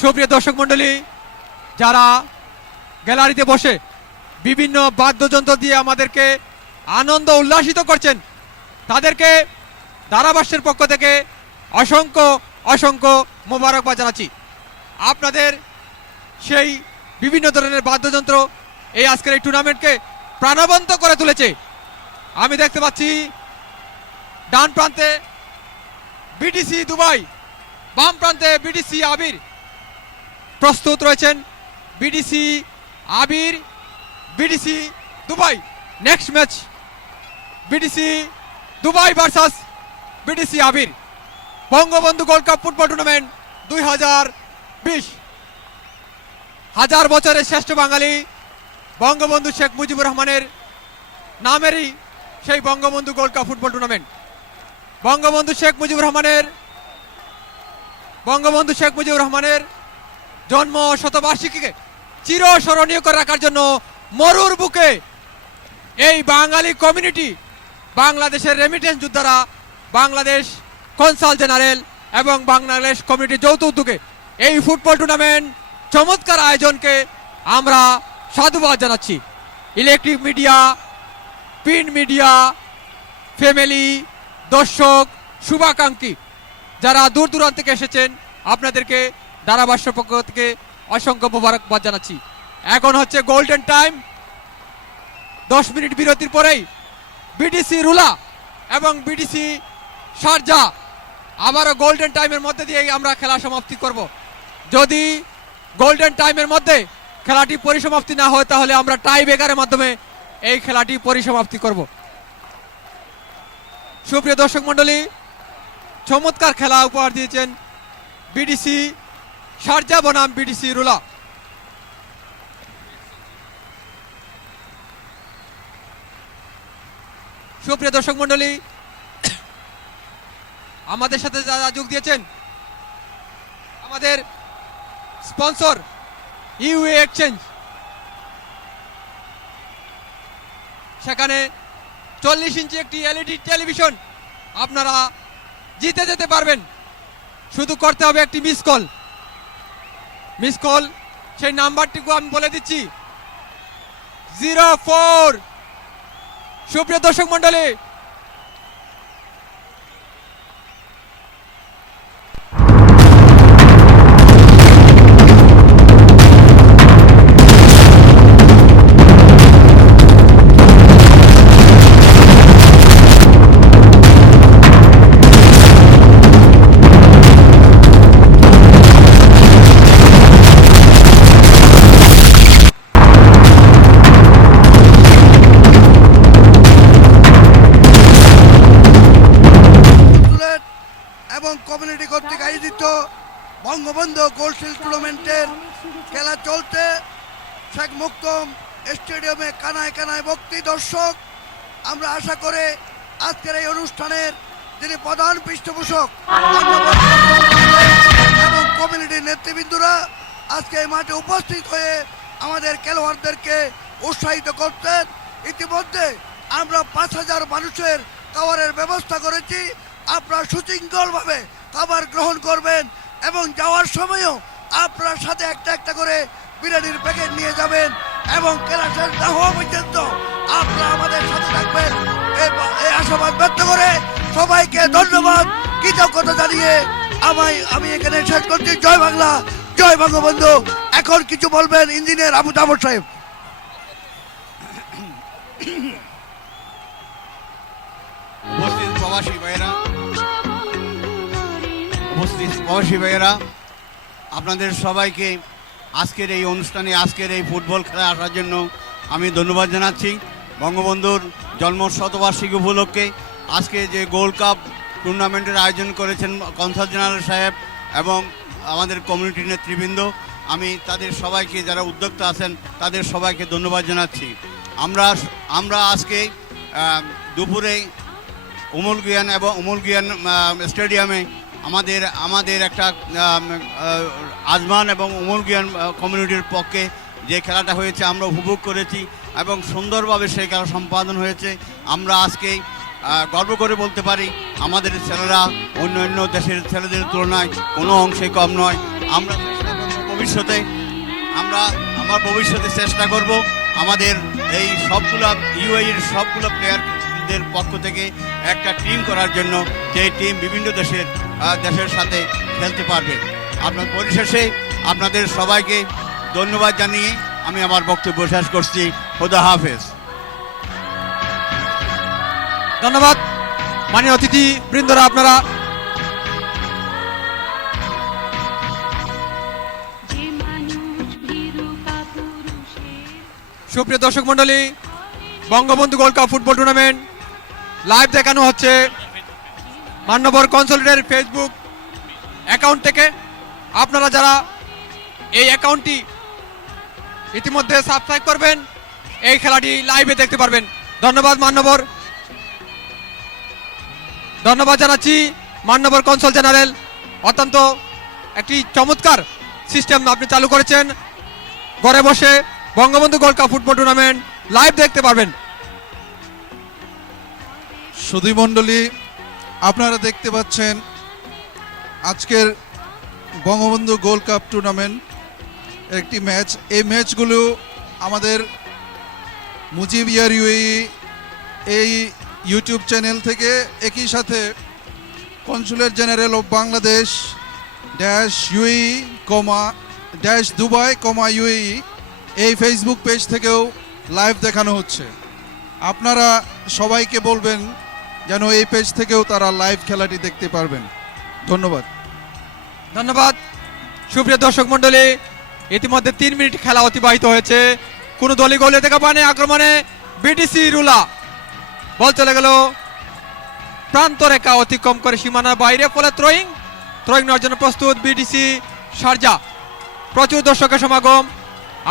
সুপ্রিয় দর্শক মন্ডলী, যারা গ্যালারিতে বসে বিভিন্ন বাদ্যযন্ত্র দিয়ে আমাদেরকে আনন্দ উল্লাসিত করছেন, তাদেরকে ধারাভাষ্যের পক্ষ থেকে অসংখ্য মোবারকবাদ জানাচ্ছি। আপনাদের সেই বিভিন্ন ধরনের বাদ্যযন্ত্র এই আজকের এই টুর্নামেন্টকে প্রাণবন্ত করে তুলেছে। আমি দেখতে পাচ্ছি ডান প্রান্তে বিটিসি দুবাই, বাম প্রান্তে বিটিসি আবির। প্রস্তুত রয়েছেন বিটিসি আবির, BTC Dubai. Next match BTC Dubai versus BTC আবির, Bangabandhu gold cup football tournament 2020। 1000 বছরের শ্রেষ্ঠ বাঙালি বঙ্গবন্ধু শেখ মুজিবুর রহমানের নামেরই সেই Bangabandhu gold cup football tournament. Bangabandhu Sheikh Mujibur রহমানের জন্ম শতবার্ষিকীকে চিরস্মরণীয় করে রাখার জন্য মরুর বুকে এই বাঙালি কমিউনিটি, বাংলাদেশের রেমিটেন্স যোদ্ধারা, বাংলাদেশ কনসাল জেনারেল এবং বাংলাদেশ কমিটির যৌথ উদ্যোগে এই ফুটবল টুর্নামেন্ট চমৎকার আয়োজনকে আমরা সাধুবাদ জানাচ্ছি। Electric media, print media, family, দর্শক, শুভাকাঙ্ক্ষী যারা দূর দূরান্ত থেকে এসেছেন, আপনাদেরকে ধারাভাষ্য পক্ষ থেকে অসংখ্য মোবারকবাদ জানাচ্ছি। এখন হচ্ছে গোল্ডেন টাইম। 10 মিনিট বিরতির পরেই বিডিসি রুলা এবং বিডিসি শারজা আবারও গোল্ডেন টাইমের মধ্যে দিয়ে আমরা খেলা সমাপ্তি করব। যদি গোল্ডেন টাইমের মধ্যে খেলাটি পরিসমাপ্তি না হয় তাহলে আমরা টাই ব্রেকারের মাধ্যমে এই খেলাটি পরিসমাপ্তি করব। সুপ্রিয় দর্শক মণ্ডলী, চমৎকার খেলা উপহার দিয়েছেন বিডিসি শারজা বনাম বিডিসি রুলা। সুপ্রিয় দর্শক মণ্ডলী, আমাদের সাথে যারা যোগ দিয়েছেন, আমাদের স্পন্সর ইউএ এক্সচেঞ্জ, সেখানে 40 ইঞ্চি একটি এলইডি টেলিভিশন আপনারা জিতে যেতে পারবেন। শুধু করতে হবে একটি মিস কল। সেই নাম্বারটিকে আমি বলে দিচ্ছি, 04। সুপ্রিয় দর্শক মণ্ডলী, এবং কমিউনিটি কর্তৃক আয়োজিত বঙ্গবন্ধু গোল্ডশিল টুর্নামেন্টের খেলা চলতে শেখ মুক্তম স্টেডিয়ামে কানায় কানায় ভক্তি দর্শক। আমরা আশা করে আজকের এই অনুষ্ঠানের যিনি প্রধান পৃষ্ঠপোষক এবং কমিউনিটির নেতৃবৃন্দরা আজকে এই মাঠে উপস্থিত হয়ে আমাদের খেলোয়াড়দেরকে উৎসাহিত করতেন। ইতিমধ্যে আমরা 5000 মানুষের খাবারের ব্যবস্থা করেছি। আপনারা সুশৃঙ্খলভাবে খাবার গ্রহণ করবেন এবং যাওয়ার সময়ও আপনার সাথে একটা একটা করে বিরিয়ানির প্যাকেট নিয়ে যাবেন এবং খেলা শেষ না হওয়া পর্যন্ত আপনারা আমাদের সাথে থাকবেন। এই আশাবাদ ব্যক্ত করে সবাইকে ধন্যবাদ, কৃতজ্ঞতা জানিয়ে আমি এখানে শেষ করছি। জয় বাংলা, জয় বঙ্গবন্ধু। এখন কিছু বলবেন ইঞ্জিনিয়ার আবু জাফর সাহেব। উপস্থিত প্রবাসী ভাইয়েরা, আপনাদের সবাইকে আজকের এই অনুষ্ঠানে, আজকের এই ফুটবল খেলায় আসার জন্য আমি ধন্যবাদ জানাচ্ছি। বঙ্গবন্ধুর জন্ম শতবার্ষিকী উপলক্ষে আজকে যে গোল্ড কাপ টুর্নামেন্টের আয়োজন করেছেন কনসাল জেনারেল সাহেব এবং আমাদের কমিউনিটি নেতৃবৃন্দ, আমি তাদের সবাইকে, যারা উদ্যোক্তা আছেন তাদের সবাইকে ধন্যবাদ জানাচ্ছি। আমরা আজকে দুপুরে উমুল গিয়ান স্টেডিয়ামে আমাদের একটা আজমান এবং উমুল গিয়ান কমিউনিটির পক্ষে যে খেলাটা হয়েছে আমরা উপভোগ করেছি এবং সুন্দরভাবে সেই খেলা সম্পাদন হয়েছে। আমরা আজকে গর্ব করে বলতে পারি আমাদের ছেলেরা অন্য দেশের ছেলেদের তুলনায় কোনো অংশে কম নয়। আমরা ভবিষ্যতে চেষ্টা করব আমাদের এই সবগুলো ইউএইর সবগুলো প্লেয়ারদের পক্ষ থেকে একটা টিম করার জন্য, যে টিম বিভিন্ন দেশের সাথে খেলতে পারবে। আপনার পরিশেষে আপনাদের সবাইকে ধন্যবাদ জানিয়ে আমি আমার বক্তব্য শেষ করছি। খোদা হাফেজ। ধন্যবাদ মাননীয় অতিথি বৃন্দরা। আপনারা সুপ্রিয় দর্শক মণ্ডলী, Bangabandhu gold cup football tournament live দেখানো হচ্ছে মান্যবর কনসোলেটের ফেসবুক অ্যাকাউন্ট থেকে। আপনারা যারা এই অ্যাকাউন্টটি ইতিমধ্যে সাবস্ক্রাইব করবেন, এই খেলাটি লাইভে দেখতে পারবেন। ধন্যবাদ মান্যবর, ধন্যবাদ জানাচ্ছি মান্যবর কনসল জেনারেল। অত্যন্ত একটি চমৎকার সিস্টেম আপনি চালু করেছেন। ঘরে বসে Bangabandhu gold cup football tournament live দেখতে পারবেন। সুধী মণ্ডলী, আপনারা দেখতে পাচ্ছেন আজকের বঙ্গবন্ধু গোল্ড কাপ টুর্নামেন্ট একটি ম্যাচ। এই ম্যাচগুলো আমাদের মুজিব ইয়ার ইউএই এই ইউটিউব চ্যানেল থেকে, একই সাথে consulate general of Bangladesh dash UAE dash Dubai UAE এই ফেসবুক পেজ থেকেও লাইভ দেখানো হচ্ছে। আপনারা সবাইকে বলবেন যেন এই পেজ থেকেও তারা লাইভ খেলাটি দেখতে পারবেন। ধন্যবাদ। ধন্যবাদ। সুপ্রিয় দর্শক মণ্ডলী, ইতিমধ্যে 3 মিনিট খেলা অতিবাহিত হয়েছে, কোনো দলই গোলে দেখা পায়নি। আক্রমণে বিডিসি রুলা, বল চলে গেল প্রান্ত রেখা অতিক্রম করে সীমানার বাইরে, ফলে থ্রোয়িং নেওয়ার জন্য প্রস্তুত বিডিসি শারজা। প্রচুর দর্শকের সমাগম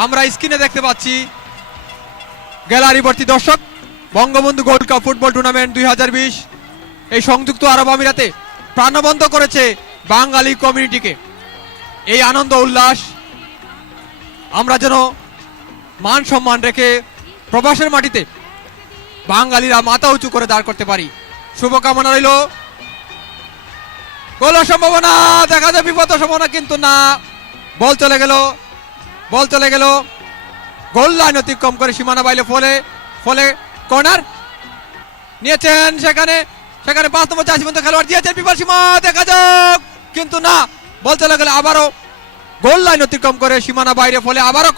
আমরা স্ক্রিনে দেখতে পাচ্ছি। গ্যালারি ভর্তি দর্শক। Bangabandhu gold cup football tournament 2020 এই সংযুক্ত আরব আমিরাতে প্রাণবন্ত করেছে বাঙালি কমিউনিটিকে। এই আনন্দ উল্লাস আমরা যেন মান সম্মান রেখে প্রবাসের মাটিতে বাঙালিরা মাথা উঁচু করে দাঁড় করতে পারি। শুভকামনা রইল। গোলের সম্ভাবনা দেখা যায়, বিপদ সম্ভাবনা কিন্তু না। বল চলে গেল গোল লাইন অতিক্রম করে সীমানা বাইরে, ফলে কর্নার নিয়েছেন। সেখানে 5 নম্বর জার্সি পর্যন্ত খেলোয়াড় দিয়েছেন বিপদ সীমা, দেখা যাক কিন্তু না। বল চলে গেলে আবারও গোল লাইন অতিক্রম করে সীমানা বাইরে, ফলে আবারও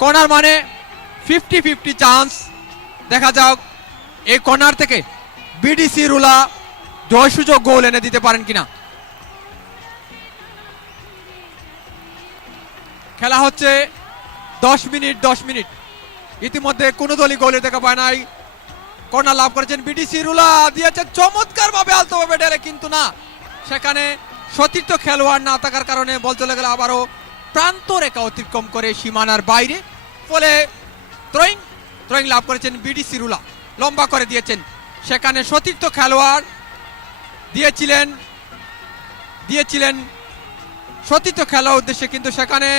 কর্নার মানে 50-50 চান্স। দেখা যাক এই কর্নার থেকে বিডিসি রুলা জয় সুযোগ গোল এনে দিতে পারেন কিনা। খেলা হচ্ছে 10 মিনিট। ইতিমধ্যে কোনো দলই গোলের দেখা পায় নাই। কর্নার লাভ করেছেন বিডিসি রুলা, দিয়েছেন চমৎকার ভাবে আলতোভাবে ঢেলে, কিন্তু না, সেখানে সতীর্থ খেলোয়াড় না থাকার কারণে বল চলে গেল আবারও প্রান্ত রেখা অতিক্রম করে সীমানার বাইরে, ফলে থ্রোয়িং লাভ করেছেন বিডিসি রুলা, লম্বা করে দিয়েছেন। সেখানে সতীর্থ খেলোয়াড় দিয়েছিলেন সতীর্থ খেলার উদ্দেশ্যে, কিন্তু সেখানে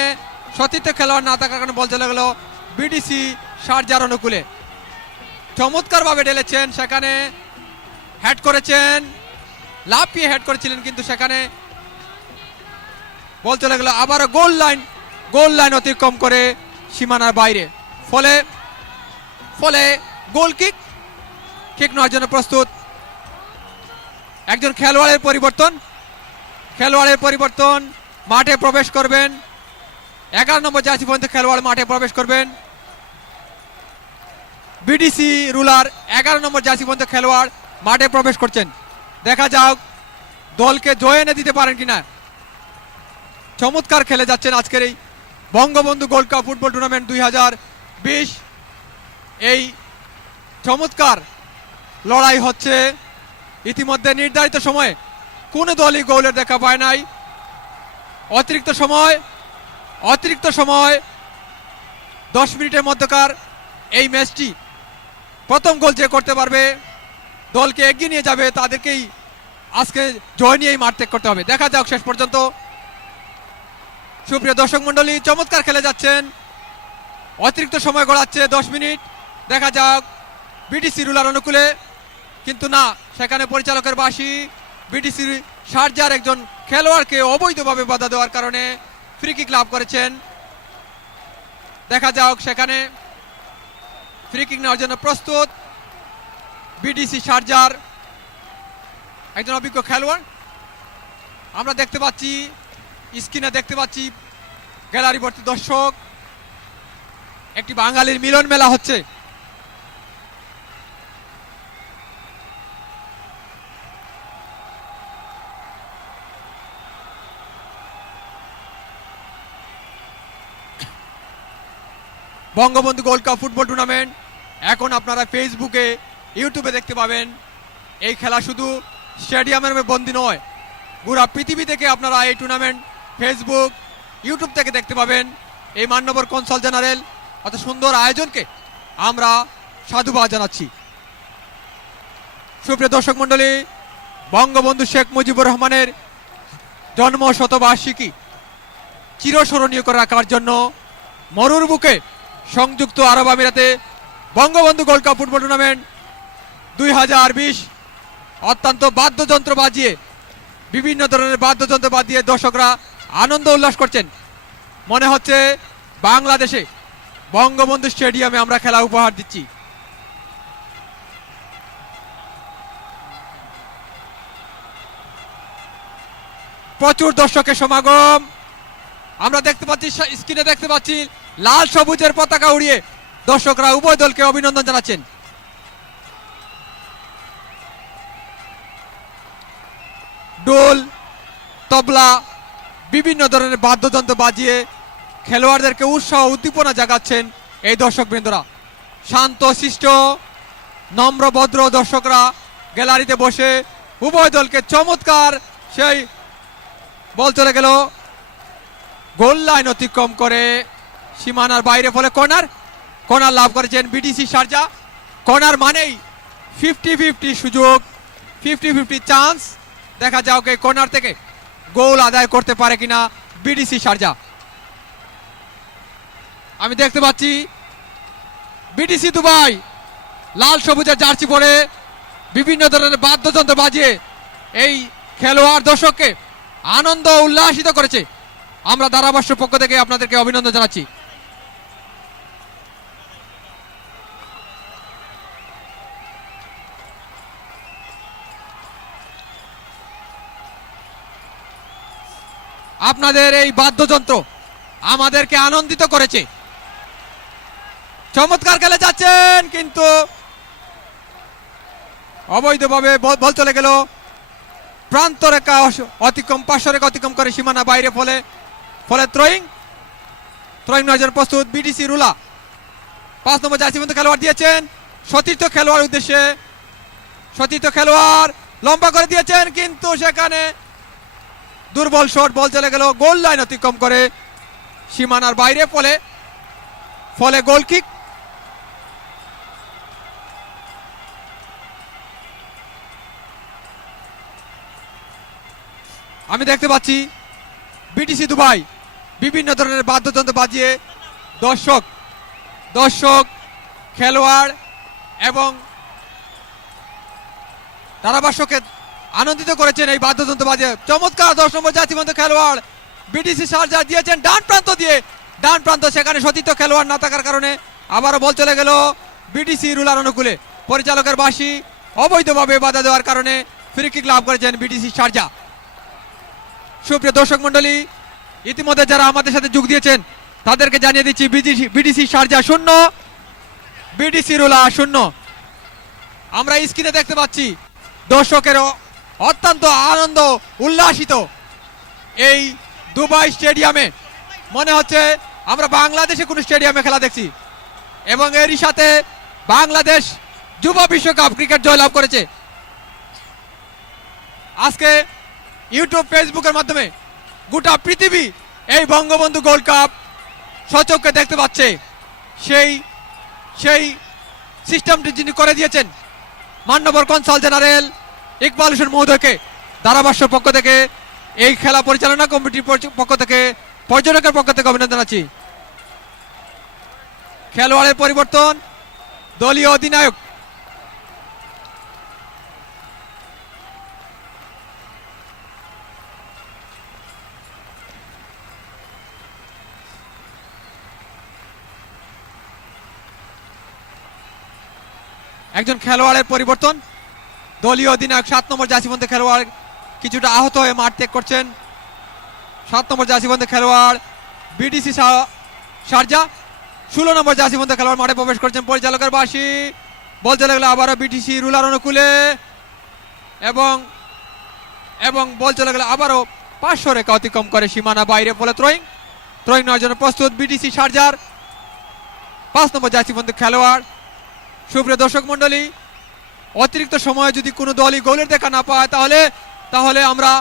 সতীর্থ খেলোয়াড় না থাকার কারণে বল চলে গেল বিডিসি শারজার অনুকূলে। চমৎকার ভাবে ঢেলেছেন, সেখানে হেড করেছেন, লাফিয়ে হেড করেছিলেন, কিন্তু সেখানে বল চলে গেল আবারও গোল লাইন অতিক্রম করে সীমানার বাইরে, ফলে গোল কিক নেওয়ার জন্য প্রস্তুত। একজন খেলোয়াড়ের পরিবর্তন মাঠে প্রবেশ করবেন। 11 নম্বর জার্সি পর্যন্ত খেলোয়াড় মাঠে প্রবেশ করবেন। বিডিসি রুলার 11 নম্বর জার্সি পর্যন্ত খেলোয়াড় মাঠে প্রবেশ করছেন। দেখা যাক দলকে জয় এনে দিতে পারেন কিনা। চমৎকার খেলে যাচ্ছেন আজকের এই Bangabandhu gold cup football tournament 2020। এই চমৎকার লড়াই হচ্ছে। ইতিমধ্যে নির্ধারিত সময়ে কোনো দলই গোলের দেখা পায় নাই। অতিরিক্ত সময় 10 মিনিটের মধ্যকার এই ম্যাচটি প্রথম গোল যে করতে পারবে, দলকে এগিয়ে নিয়ে যাবে, তাদেরকেই আজকে জয় নিয়েই মাঠ ত্যাগ করতে হবে। দেখা যাক শেষ পর্যন্ত। সুপ্রিয় দর্শক মণ্ডলী, চমৎকার খেলে যাচ্ছেন। অতিরিক্ত সময় গড়াচ্ছে 10 মিনিট। দেখা যাক বিডিসি রুলার অনুকূলে, কিন্তু না, সেখানে পরিচালকের বাঁশি বিডিসি শারজার একজন খেলোয়াড়কে অবৈধভাবে বাধা দেওয়ার কারণে ফ্রি কিক লাভ করেছেন। দেখা যাক সেখানে ফ্রি কিক নেওয়ার জন্য প্রস্তুত বিডিসি শারজার একজন অভিজ্ঞ খেলোয়াড়। আমরা দেখতে পাচ্ছি, স্ক্রিনে দেখতে পাচ্ছি গ্যালারি ভর্তি দর্শক। একটি বাঙালির মিলন মেলা হচ্ছে। Bangabandhu gold cup football tournament এখন আপনারা ফেসবুকে, ইউটিউবে দেখতে পাবেন। এই খেলা শুধু স্টেডিয়ামের বন্দী নয়, পুরা পৃথিবী থেকে আপনারা এই টুর্নামেন্ট ফেসবুক, ইউটিউব থেকে দেখতে পাবেন। এই মাননীয় কনসাল জেনারেল অত সুন্দর আয়োজনকে আমরা সাধুবাদ জানাচ্ছি। সুপ্রিয় দর্শক মণ্ডলী, বঙ্গবন্ধু শেখ মুজিবুর রহমানের জন্ম শতবার্ষিকী চিরস্মরণীয় করে রাখার জন্য মরুর বুকে সংযুক্ত আরব আমিরাতে Bangabandhu gold cup football tournament 2020 অত্যন্ত বাদ্যযন্ত্র বাজিয়ে বিভিন্ন ধরনের বাদ্যযন্ত্র বাজিয়ে দর্শকরা আনন্দ উল্লাস করছেন। মনে হচ্ছে বাংলাদেশে বঙ্গবন্ধু স্টেডিয়ামে আমরা খেলা উপহার দিচ্ছি। প্রচুর দর্শকের সমাগম আমরা দেখতে পাচ্ছি, স্ক্রিনে দেখতে পাচ্ছি লাল সবুজের পতাকা উড়িয়ে দর্শকরা উভয় দলকে অভিনন্দন জানাচ্ছেন। ডোল, তবলা, বিভিন্ন ধরনের বাদ্যযন্ত্র বাজিয়ে খেলোয়াড়দেরকে উৎসাহ উদ্দীপনা জাগাচ্ছেন এই দর্শকবৃন্দরা। শান্ত শিষ্ট নম্র ভদ্র দর্শকরা গ্যালারিতে বসে উভয় দলকে চমৎকার সেই বল চলে গেল গোল লাইন অতিক্রম করে সীমানার বাইরে, ফলে কর্নার লাভ করেছেন বিডিসি শারজা। কর্নার মানেই 50-50 সুযোগ, 50-50 চান্স। দেখা যাক এই কর্নার থেকে গোল আদায় করতে পারে কিনা বিডিসি শারজা। আমি দেখতে পাচ্ছি বিডিসি দুবাই লাল সবুজের জার্সি পরে বিভিন্ন ধরনের বাদ্যযন্ত্র বাজিয়ে এই খেলোয়াড় দর্শককে আনন্দ উল্লাসিত করেছে। আমরা ধারাভাষ্যের পক্ষ থেকে আপনাদেরকে অভিনন্দন জানাচ্ছি। আপনাদের এই বাদ্যযন্ত্র আমাদেরকে আনন্দিত করেছে। চমৎকার খেলে যাচ্ছেন, কিন্তু অবৈধভাবে বল চলে গেল প্রান্ত রেখা অতিক্রম, পার্শ্ব রেখা অতিক্রম করে সীমানা বাইরে, ফলে থ্রোয়িং নেওয়ার জন্য প্রস্তুত বিডিসি রুলা। 5 নম্বর জার্সি পর্যন্ত খেলোয়াড় দিয়েছেন সতীর্থ খেলোয়াড় উদ্দেশ্যে। সতীর্থ খেলোয়াড় লম্বা করে দিয়েছেন, কিন্তু সেখানে দুর্বল শট, বল চলে গেল গোল লাইন অতিক্রম করে সীমানার বাইরে, ফলে গোল কিক। আমি দেখতে পাচ্ছি বিটিসি দুবাই বিভিন্ন ধরনের বাদ্যযন্ত্র বাজিয়ে দর্শক খেলোয়াড় এবং ধারাভাষ্যকে আনন্দিত করেছেন এই বাদ্যযন্ত্র বাজিয়ে। চমৎকার 10 নম্বর জাতীয়বন্ধ খেলোয়াড় বিটিসি শারজা দিয়েছেন ডান প্রান্ত, সেখানে সতীর্থ খেলোয়াড় না থাকার কারণে আবারও বল চলে গেল বিটিসি রুলার অনুকূলে। পরিচালকের বাঁশি অবৈধভাবে বাধা দেওয়ার কারণে ফ্রি কিক লাভ করেছেন বিটিসি শারজা। সুপ্রিয় দর্শক মন্ডলী, ইতিমধ্যে যারা আমাদের সাথে যোগ দিয়েছেন তাদেরকে জানিয়ে দিচ্ছি বিটিসি শারজা 0, বিটিসি রুলা 0। আমরা স্ক্রিনে দেখতে পাচ্ছি দর্শকের অত্যন্ত আনন্দ উল্লাসিত এই দুবাই স্টেডিয়ামে। মনে হচ্ছে আমরা বাংলাদেশে কোনো স্টেডিয়ামে খেলা দেখছি, এবং এরই সাথে বাংলাদেশ যুব বিশ্বকাপ ক্রিকেট জয়লাভ করেছে। আজকে ইউটিউব, ফেসবুকের মাধ্যমে গোটা পৃথিবী এই বঙ্গবন্ধু গোল্ড কাপ সচক্ষে দেখতে পাচ্ছে। সেই সিস্টেমটি যিনি করে দিয়েছেন মাননীয় কনসাল জেনারেল ইকবাল হোসেন মহোদয়কে ধারাভাষ্যের পক্ষ থেকে, এই খেলা পরিচালনা কমিটির পক্ষ থেকে, পর্যটকের পক্ষ থেকে অভিনন্দন জানাচ্ছি। খেলোয়াড়ের পরিবর্তন, দলীয় অধিনায়ক একজন খেলোয়াড়ের পরিবর্তন, দলীয় অধিনায়ক 7 নম্বর জার্সিবন্ধ খেলোয়াড় কিছুটা আহত হয়ে মাঠ ত্যাগ করছেন। 7 নম্বর জার্সিবন্ধ খেলোয়াড় বিডিসি শারজা, 16 নম্বর জার্সিবন্ধ খেলোয়াড় মাঠে প্রবেশ করছেন। পরিচালকের বাঁশি, বল চলে গেল আবারও বিটিসি রুলার অনুকূলে, এবং বল চলে গেল আবারও পার্শ্ব রেখা অতিক্রম করে সীমানা বাইরে, ফলে থ্রোয়িং নেওয়ার জন্য প্রস্তুত বিটিসি শারজার 5 নম্বর জার্সিবন্ধ খেলোয়াড়। সুপ্রিয় দর্শক মন্ডলী, অতিরিক্ত সময়ে যদি কোনো দলই গোলের দেখা না পায় তাহলে আমরা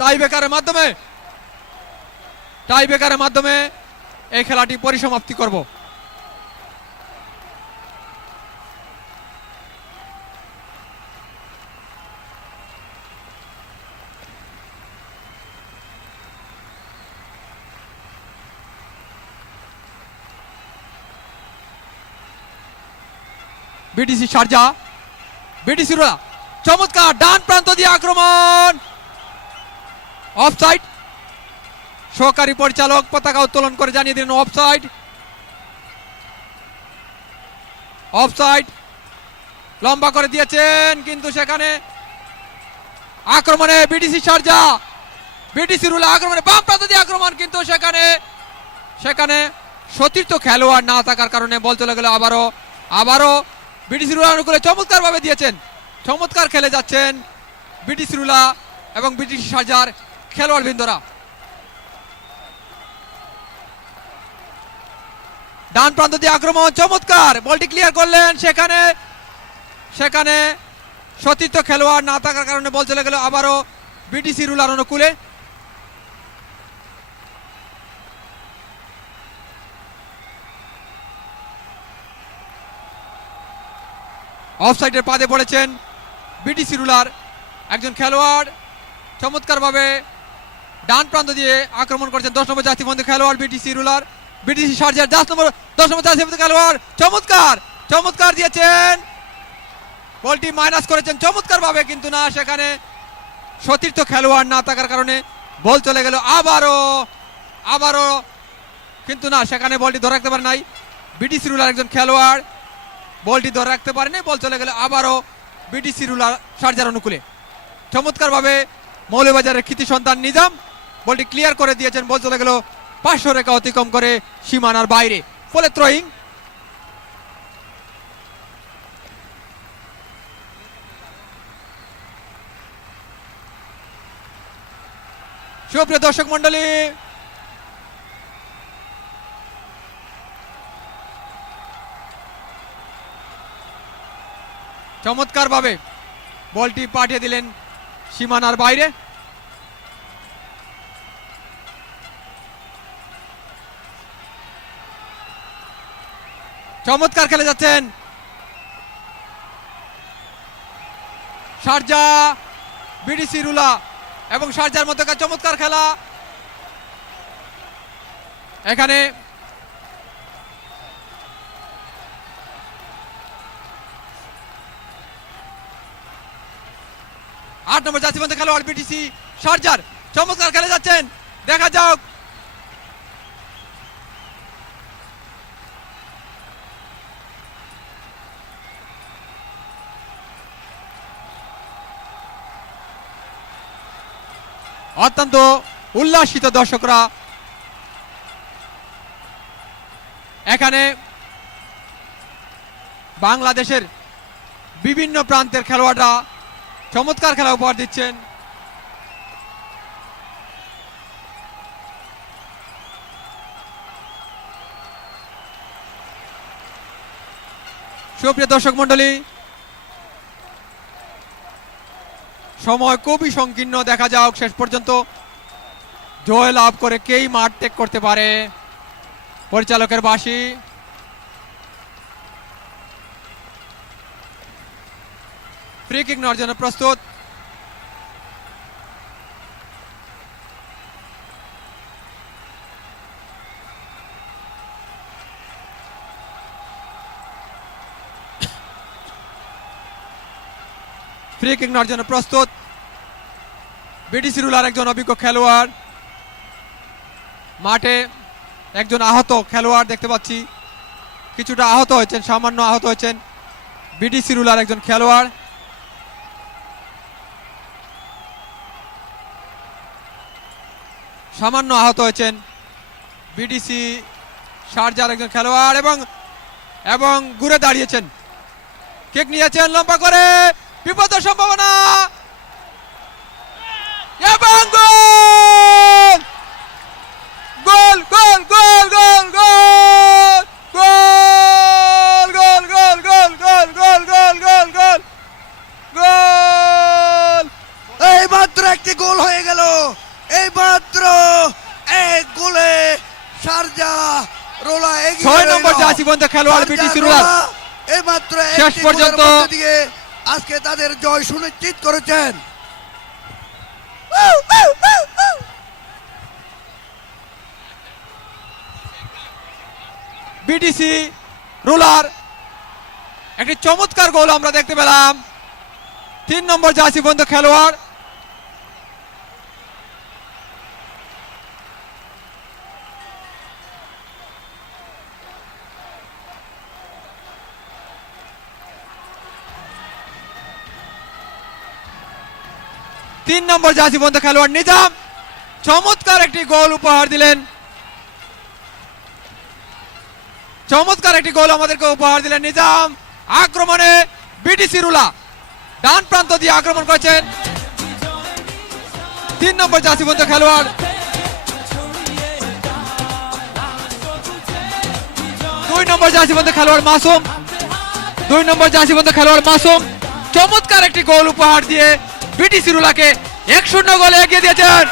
টাইব্রেকারের মাধ্যমে এই খেলাটি পরিসমাপ্তি করব। বিটিসি শারজা, বিটিসি রুলা, চমৎকার ডান প্রান্ত দিয়ে আক্রমণ, অফসাইড। সহকারী পরিচালক পতাকা উত্তোলন করে জানিয়ে দিলেন অফসাইড। অফসাইড লম্বা করে দিয়েছেন, কিন্তু সেখানে আক্রমণে বিডিসি শারজা, বিডিসি রুলা আক্রমণে বাম প্রান্ত দিয়ে আক্রমণ, কিন্তু সেখানে সতীর্থ খেলোয়াড় না থাকার কারণে বল চলে গেল আবারও বিডিসি রুলা অনুকূলে চমৎকার ভাবে দিয়েছেন। চমৎকার খেলে যাচ্ছেন বিডিসি রুলা এবং বিডিসি শারজার খেলোয়াড় বৃন্দরা। ডান প্রান্ত দিয়ে আক্রমণ, চমৎকার বলটি ক্লিয়ার করলেন, সেখানে সতীর্থ খেলোয়াড় না থাকার কারণে বল চলে গেল আবারও বিডিসি রুলার অনুকূলে। অফসাইডের পাদে পড়েছেন বিডিসি রুলার একজন খেলোয়াড়, চমৎকারভাবে ডান প্রান্ত দিয়ে আক্রমণ করছেন 10 নম্বর জাতীয়বন্ধু খেলোয়াড় বিডিসি রুলার, বিডিসি শারজার 10 নম্বর জাতীয়বন্ধু খেলোয়াড়। চমৎকার দিয়েছেন, বলটি মাইনাস করেছেন চমৎকারভাবে, কিন্তু না, সেখানে সতীর্থ খেলোয়াড় না থাকার কারণে বল চলে গেল আবারও, কিন্তু না, সেখানে বলটি ধরে রাখতে পারে নাই বিডিসি রুলার একজন খেলোয়াড়, বলটি ধরে রাখতে পারেনি, বল চলে গেল আবারও বিডিসি রুলার শারজার অনুকূলে। চমৎকারভাবে মৌলভীবাজারের কৃতি সন্তান নিজাম বলটি ক্লিয়ার করে দিয়েছেন, বল চলে গেল 500 রেখা অতিক্রম করে সীমানার বাইরে, ফলে থ্রোয়িং। সুপ্রিয় দর্শক মন্ডলী, চমৎকারভাবে বলটি পাঠিয়ে দিলেন সীমানার বাইরে। চমৎকার খেলে যাচ্ছেন শারজা, বিডিসি রুলা এবং শারজার মধ্যে চমৎকার খেলা। এখানে আট নম্বর জাতীয়বন্ধু খেলোয়াড় বিডিসি শারজার চমৎকার খেলে যাচ্ছেন, দেখা যাক অত্যন্ত উল্লাসিত দর্শকরা। এখানে বাংলাদেশের বিভিন্ন প্রান্তের খেলোয়াড়রা চমৎকার খেলা উপহার দিচ্ছেন। সুপ্রিয় দর্শক মন্ডলী, সময় খুবই সংকীর্ণ, দেখা যাক শেষ পর্যন্ত জয় লাভ করে কেই মাঠ ত্যাগ করতে পারে। পরিচালকের বাঁশি, ফ্রি কিক নেওয়ার জন্য প্রস্তুত। ফ্রি কিক নেওয়ার জন্য প্রস্তুত বিডিসি রুলার একজন অভিজ্ঞ খেলোয়াড়। মাঠে একজন আহত খেলোয়াড় দেখতে পাচ্ছি, কিছুটা আহত হয়েছেন, সামান্য আহত হয়েছেন বিডিসি রুলার একজন খেলোয়াড়। সামান্য আহত হয়েছেন বিডিসি শারজার একজন খেলোয়াড় এবং ঘুরে দাঁড়িয়েছেন, কিক নিয়েছেন লম্বা করে, বিপদের সম্ভাবনা এবং গোল গোল গোল গোল গোল গোল গোল গোল গোল গোল গোল গোল গোল গোল গোল। এই মাত্র একটি গোল হয়ে গেল, এই মাত্র এক গোলে শারজা রোলা এগিয়ে 6 নম্বর জাতীয়বন্ধু খেলোয়াড় বিডিসি রুলার এই মাত্র শেষ পর্যন্ত দিয়ে আজকে তাদের জয় সুনিশ্চিত করেছেন। বিডিসি রুলার একটি চমৎকার গোল আমরা দেখতে পেলাম। 3 নম্বর জাতীয়বন্ধু খেলোয়াড় 3 নম্বর জার্সি বন্ধ খেলোয়াড় নিজাম চমৎকার একটি গোল উপহার দিলেন, চমৎকার একটি গোল আমাদেরকে উপহার দিলেন নিজাম। আক্রমণে বিডিসি রুলা ডান প্রান্ত দিয়ে আক্রমণ করেছেন 3 নম্বর জার্সি বন্ধ খেলোয়াড়। 2 নম্বর জার্সি বন্ধ খেলোয়াড় মাসুম, 2 নম্বর জার্সি বন্ধ খেলোয়াড় মাসুম চমৎকার একটি গোল উপহার দিয়ে বিডিসি রুলাকে 1-0 গোলে এগিয়ে দিয়েছেন।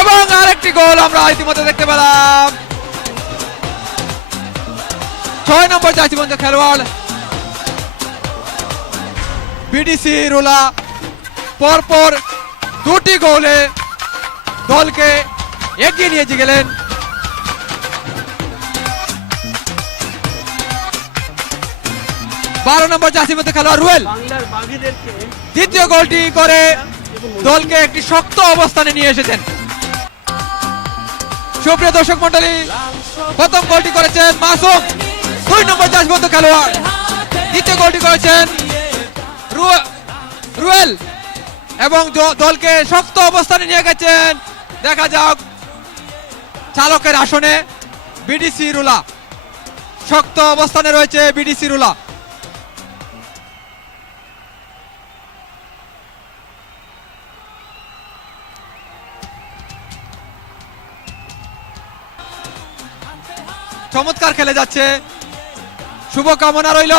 এবং আরেকটি গোল আমরা ইতিমধ্যে দেখতে পেলাম 6 নম্বর জার্সি বন্ধ খেলোয়াড় বিডিসি রুলা পরপর 2টি গোলে দলকে এগিয়ে নিয়ে গেলেন। 12 নম্বর জার্সি বন্ধ খেলোয়াড় রুয়েল দ্বিতীয় গোলটি করে দলকে একটি শক্ত অবস্থানে নিয়ে এসেছেন। সুপ্রিয় দর্শক মন্ডলী, প্রথম গোলটি করেছেন মাসুম 2 নম্বর জার্সি বন্ধ খেলোয়াড়, দ্বিতীয় গোলটি করেছেন রুয়েল এবং দলকে শক্ত অবস্থানে নিয়ে গেছেন। দেখা যাক চালকের আসনে বিডিসি রুলা, শক্ত অবস্থানে রয়েছে বিডিসি রুলা। চমৎকার খেলে যাচ্ছে, শুভকামনা রইল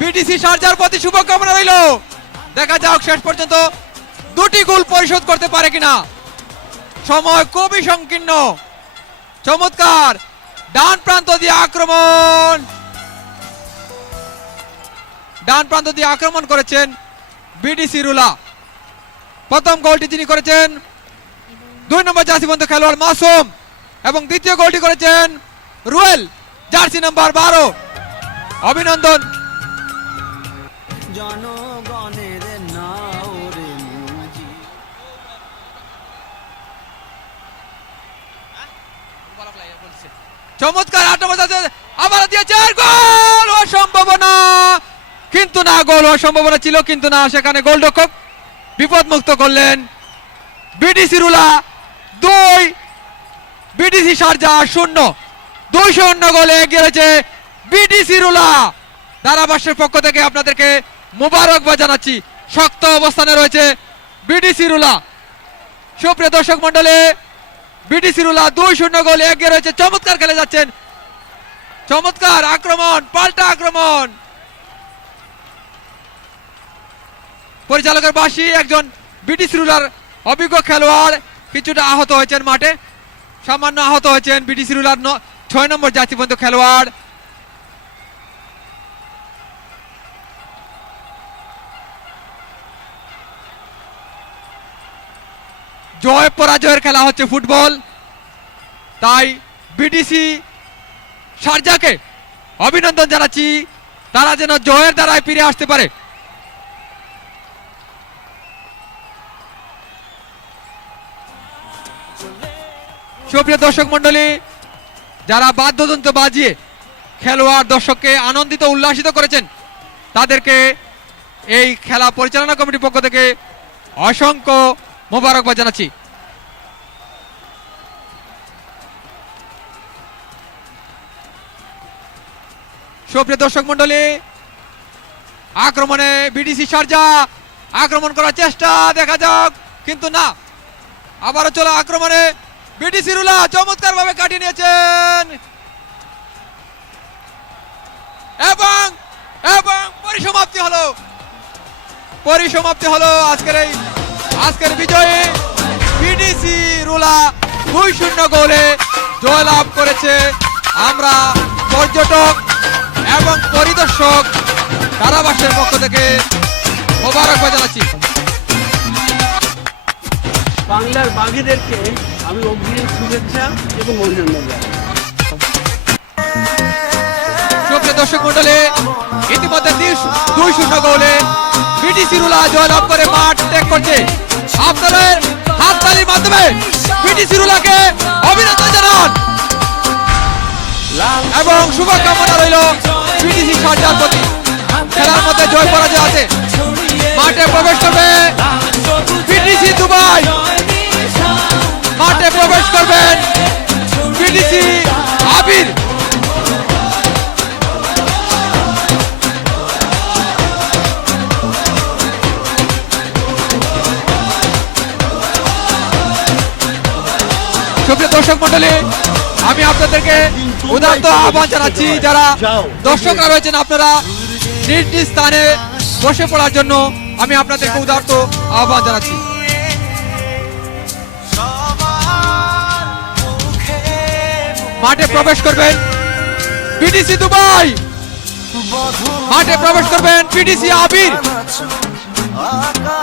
বিডিসি শারজার প্রতি, শুভকামনা রইল। দেখা যাক শেষ পর্যন্ত 2টি গোল পরিশোধ করতে পারে কিনা, সময় খুবই সংকীর্ণ। চমৎকার ডান প্রান্ত দিয়ে আক্রমণ, ডান প্রান্ত দিয়ে আক্রমণ করেছেন বিডিসি রুলা। প্রথম গোলটি যিনি করেছেন 2 নম্বর জার্সি বন্ধ খেলোয়াড় মাসুম এবং দ্বিতীয় গোলটি করেছেন রুয়েল জার্সি নাম্বার 12। অভিনন্দন। চমৎকার 8 নম্বর জার্সি আবার দিয়েছেন গোল, অসম্ভাবনা কিন্তু না, গোল অসম্ভাবনা ছিল কিন্তু না, সেখানে গোলরক্ষক বিপদমুক্ত করলেন। বিডিসি রুলা 2, বিডিসি শারজা 0, 2-0 গোলে এগিয়ে রয়েছে বিডিসি রুলা। ধারাভাষ্যের পক্ষ থেকে আপনাদেরকে মোবারকবাদ জানাচ্ছি, শক্ত অবস্থানে রয়েছে বিডিসি রুলা। সুপ্রিয় দর্শক মন্ডলী, বিডিসি রুলা 2-0 গোলে এগিয়ে রয়েছে, চমৎকার খেলে যাচ্ছেন, চমৎকার আক্রমণ, পাল্টা আক্রমণ। পরিচালকের বাসী একজন বিডিসি রুলার অভিজ্ঞ খেলোয়াড় কিছুটা আহত হয়েছেন, মাঠে সামান্য আহত হয়েছেন বিডিসি রুলার 6 নম্বর জার্সি বন্ধ খেলোয়াড়। জয় পরাজয়ের খেলা হচ্ছে ফুটবল, তাই বিডিসি শারজাকে অভিনন্দন জানাচ্ছি, তারা যেন জয়ের দ্বারাই ফিরে আসতে পারে। সুপ্রিয় দর্শক মন্ডলী, যারা বাদ্যযন্ত্র বাজিয়ে খেলোয়াড় দর্শককে আনন্দিত উল্লাসিত করেছেন তাদেরকে এই খেলা পরিচালনা কমিটির পক্ষ থেকে অসংখ্য মোবারকবাদ জানাচ্ছি। সুপ্রিয় দর্শক মন্ডলী, আক্রমণে বিডিসি শারজা আক্রমণ করার চেষ্টা, দেখা যাক কিন্তু না, আবারও চলো আক্রমণে বিডিসি রুলা, চমৎকার ভাবে কাটিয়ে নিয়েছেন এবং পরিসমাপ্তি হলো আজকের বিজয়ী বিডিসি রুলা 2-0 গোলে জয়লাভ করেছে। আমরা পর্যটক এবং পরিদর্শক ধারাভাষ্যের পক্ষ থেকে মোবারকবাদ জানাচ্ছি। বাংলার বাঘেদেরকে আমি অগ্রিম শুভেচ্ছা এবং অভিনন্দন জানাই। সুপ্রিয় দর্শক মন্ডলী, ইতিমধ্যে 2-0 গোলে বিডিসি রুলা জয়লাভ করে মাঠ ত্যাগ করছে। আপনাদের হাততালির মাধ্যমে বিডিসি রুলাকে অভিনন্দন জানান এবং শুভকামনা রইল বিডিসি শারজার প্রতি। খেলার মধ্যে জয় পরাজয় আছে, মাঠে প্রবেশ করবে বিডিসি দুবাই মাঠে প্রবেশ করবেন বিডিসি আবির। সুপ্রিয় দর্শক মন্ডলী, আমি আপনাদেরকে উদাত্ত আহ্বান জানাচ্ছি, যারা দর্শকরা রয়েছেন আপনারা নিজ নিজ স্থানে বসে পড়ার জন্য আমি আপনাদেরকে উদাত্ত আহ্বান জানাচ্ছি। মাঠে প্রবেশ করবেন বিডিসি দুবাই, মাঠে প্রবেশ করবেন বিডিসি আবির।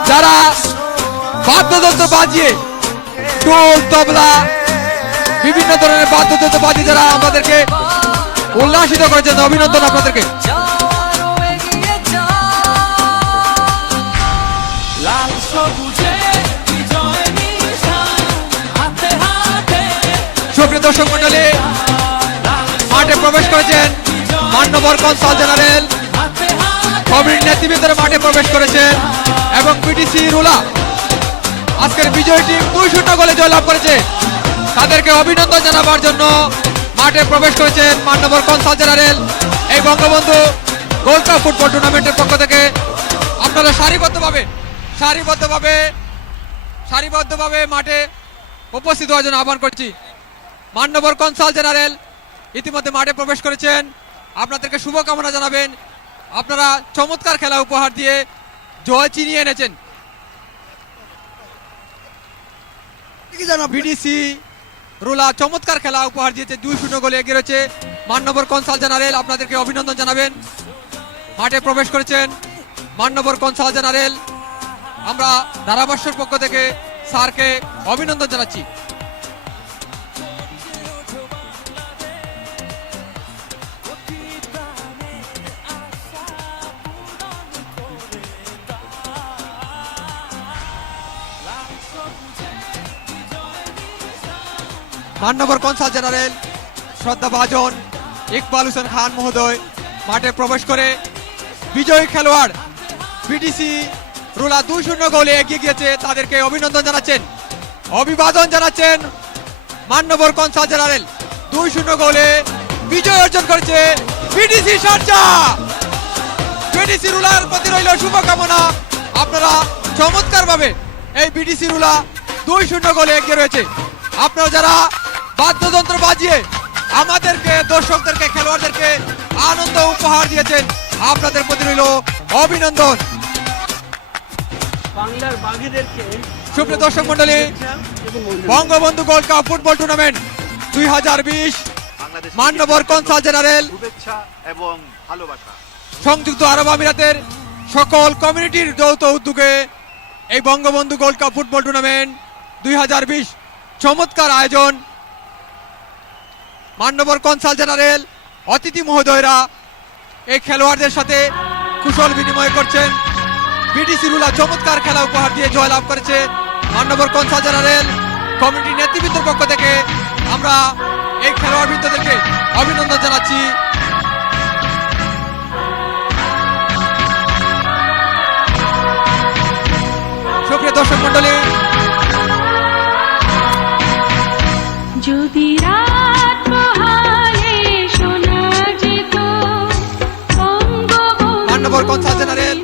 যারা বাদ্যযন্ত্র বাজিয়ে ঢোল তবলা বিভিন্ন ধরনের বাদ্যযন্ত্র বাজিয়ে যারা আমাদেরকে উল্লাসিত করেছেন, অভিনন্দন আপনাদেরকে। সুপ্রিয় দর্শক মন্ডলী, মাঠে প্রবেশ করেছেন মান্যবর কনসাল জেনারেল, কমিটির নেতৃবৃন্দরা মাঠে প্রবেশ করেছেন এবং বিডিসি রুলা আজকের বিজয়ী টিম 2-0 গোলে জয়লাভ করেছে। তাদেরকে অভিনন্দন জানাবার জন্য মাঠে প্রবেশ করেছেন মান্যবর কনসাল জেনারেল। এই বঙ্গবন্ধু গোল্ড কাপ ফুটবল টুর্নামেন্টের পক্ষ থেকে আপনারা সারিবদ্ধভাবে মাঠে উপস্থিত হওয়ার জন্য আহ্বান করছি। মান্যবর কনসাল জেনারেল ইতিমধ্যে মাঠে প্রবেশ করেছেন, আপনাদেরকে শুভকামনা জানাবেন। আপনারা চমৎকার খেলা উপহার দিয়ে জয় ছিনিয়ে এনেছেন। বিডিসি রুলা চমৎকার খেলা উপহার দিয়েছে, 2-0 গোলে এগিয়ে রয়েছে মান্যবর কনসাল জেনারেল। আপনাদেরকে অভিনন্দন জানাবেন। মাঠে প্রবেশ করেছেন মান্যবর কনসাল জেনারেল। আমরা ধারাভাষ্যের পক্ষ থেকে স্যারকে অভিনন্দন জানাচ্ছি। মান্যবর কনসাল জেনারেল শ্রদ্ধাভাজন ইকবাল হোসেন খান মহোদয় মাঠে প্রবেশ করে বিজয়ী খেলোয়াড় বিডিসি রুলা 2-0 গোলে এগিয়ে গিয়েছে, তাদেরকে অভিনন্দন জানাচ্ছেন, অভিবাদন জানাচ্ছেন। মান্যবর কনসাল জেনারেল 2-0 গোলে বিজয় অর্জন করেছে বিডিসি শারজা। বিডিসি রুলার প্রতি রইল শুভকামনা। আপনারা চমৎকারভাবে এই বিডিসি রুলা 2-0 গোলে এগিয়ে রয়েছে। আপনারা যারা বাদ্যযন্ত্র বাজিয়ে আমাদেরকে, দর্শকদেরকে, খেলোয়াড়দেরকে আনন্দ উপহার দিয়েছেন, আপনাদের প্রতি রইল অভিনন্দন। বাংলার বাঘেদেরকে সুপ্রিয় দর্শক মন্ডলী, Bangabandhu gold cup football tournament 2020 মান্যবর কনসাল জেনারেল এবং ভালোবাসা সংযুক্ত আরব আমিরাতের সকল কমিউনিটির যৌথ উদ্যোগে এই Bangabandhu gold cup football tournament 2020 চমৎকার আয়োজন। মান্যবর কনসাল জেনারেল অতিথি মহোদয়রা এই খেলোয়াড়দের সাথে কুশল বিনিময় করছেন। বিডিসি রুলা চমৎকার খেলা উপহার দিয়ে জয়লাভ করেছে। মান্যবর কনসাল জেনারেল কমিটির নেতৃবৃন্দের পক্ষ থেকে আমরা এই খেলোয়াড়বৃন্দদেরকে অভিনন্দন জানাচ্ছি। সুপ্রিয় দর্শক মন্ডলী, যদি রাত পোহালে শোনা যেত মান্যবর কনসাল জেনারেল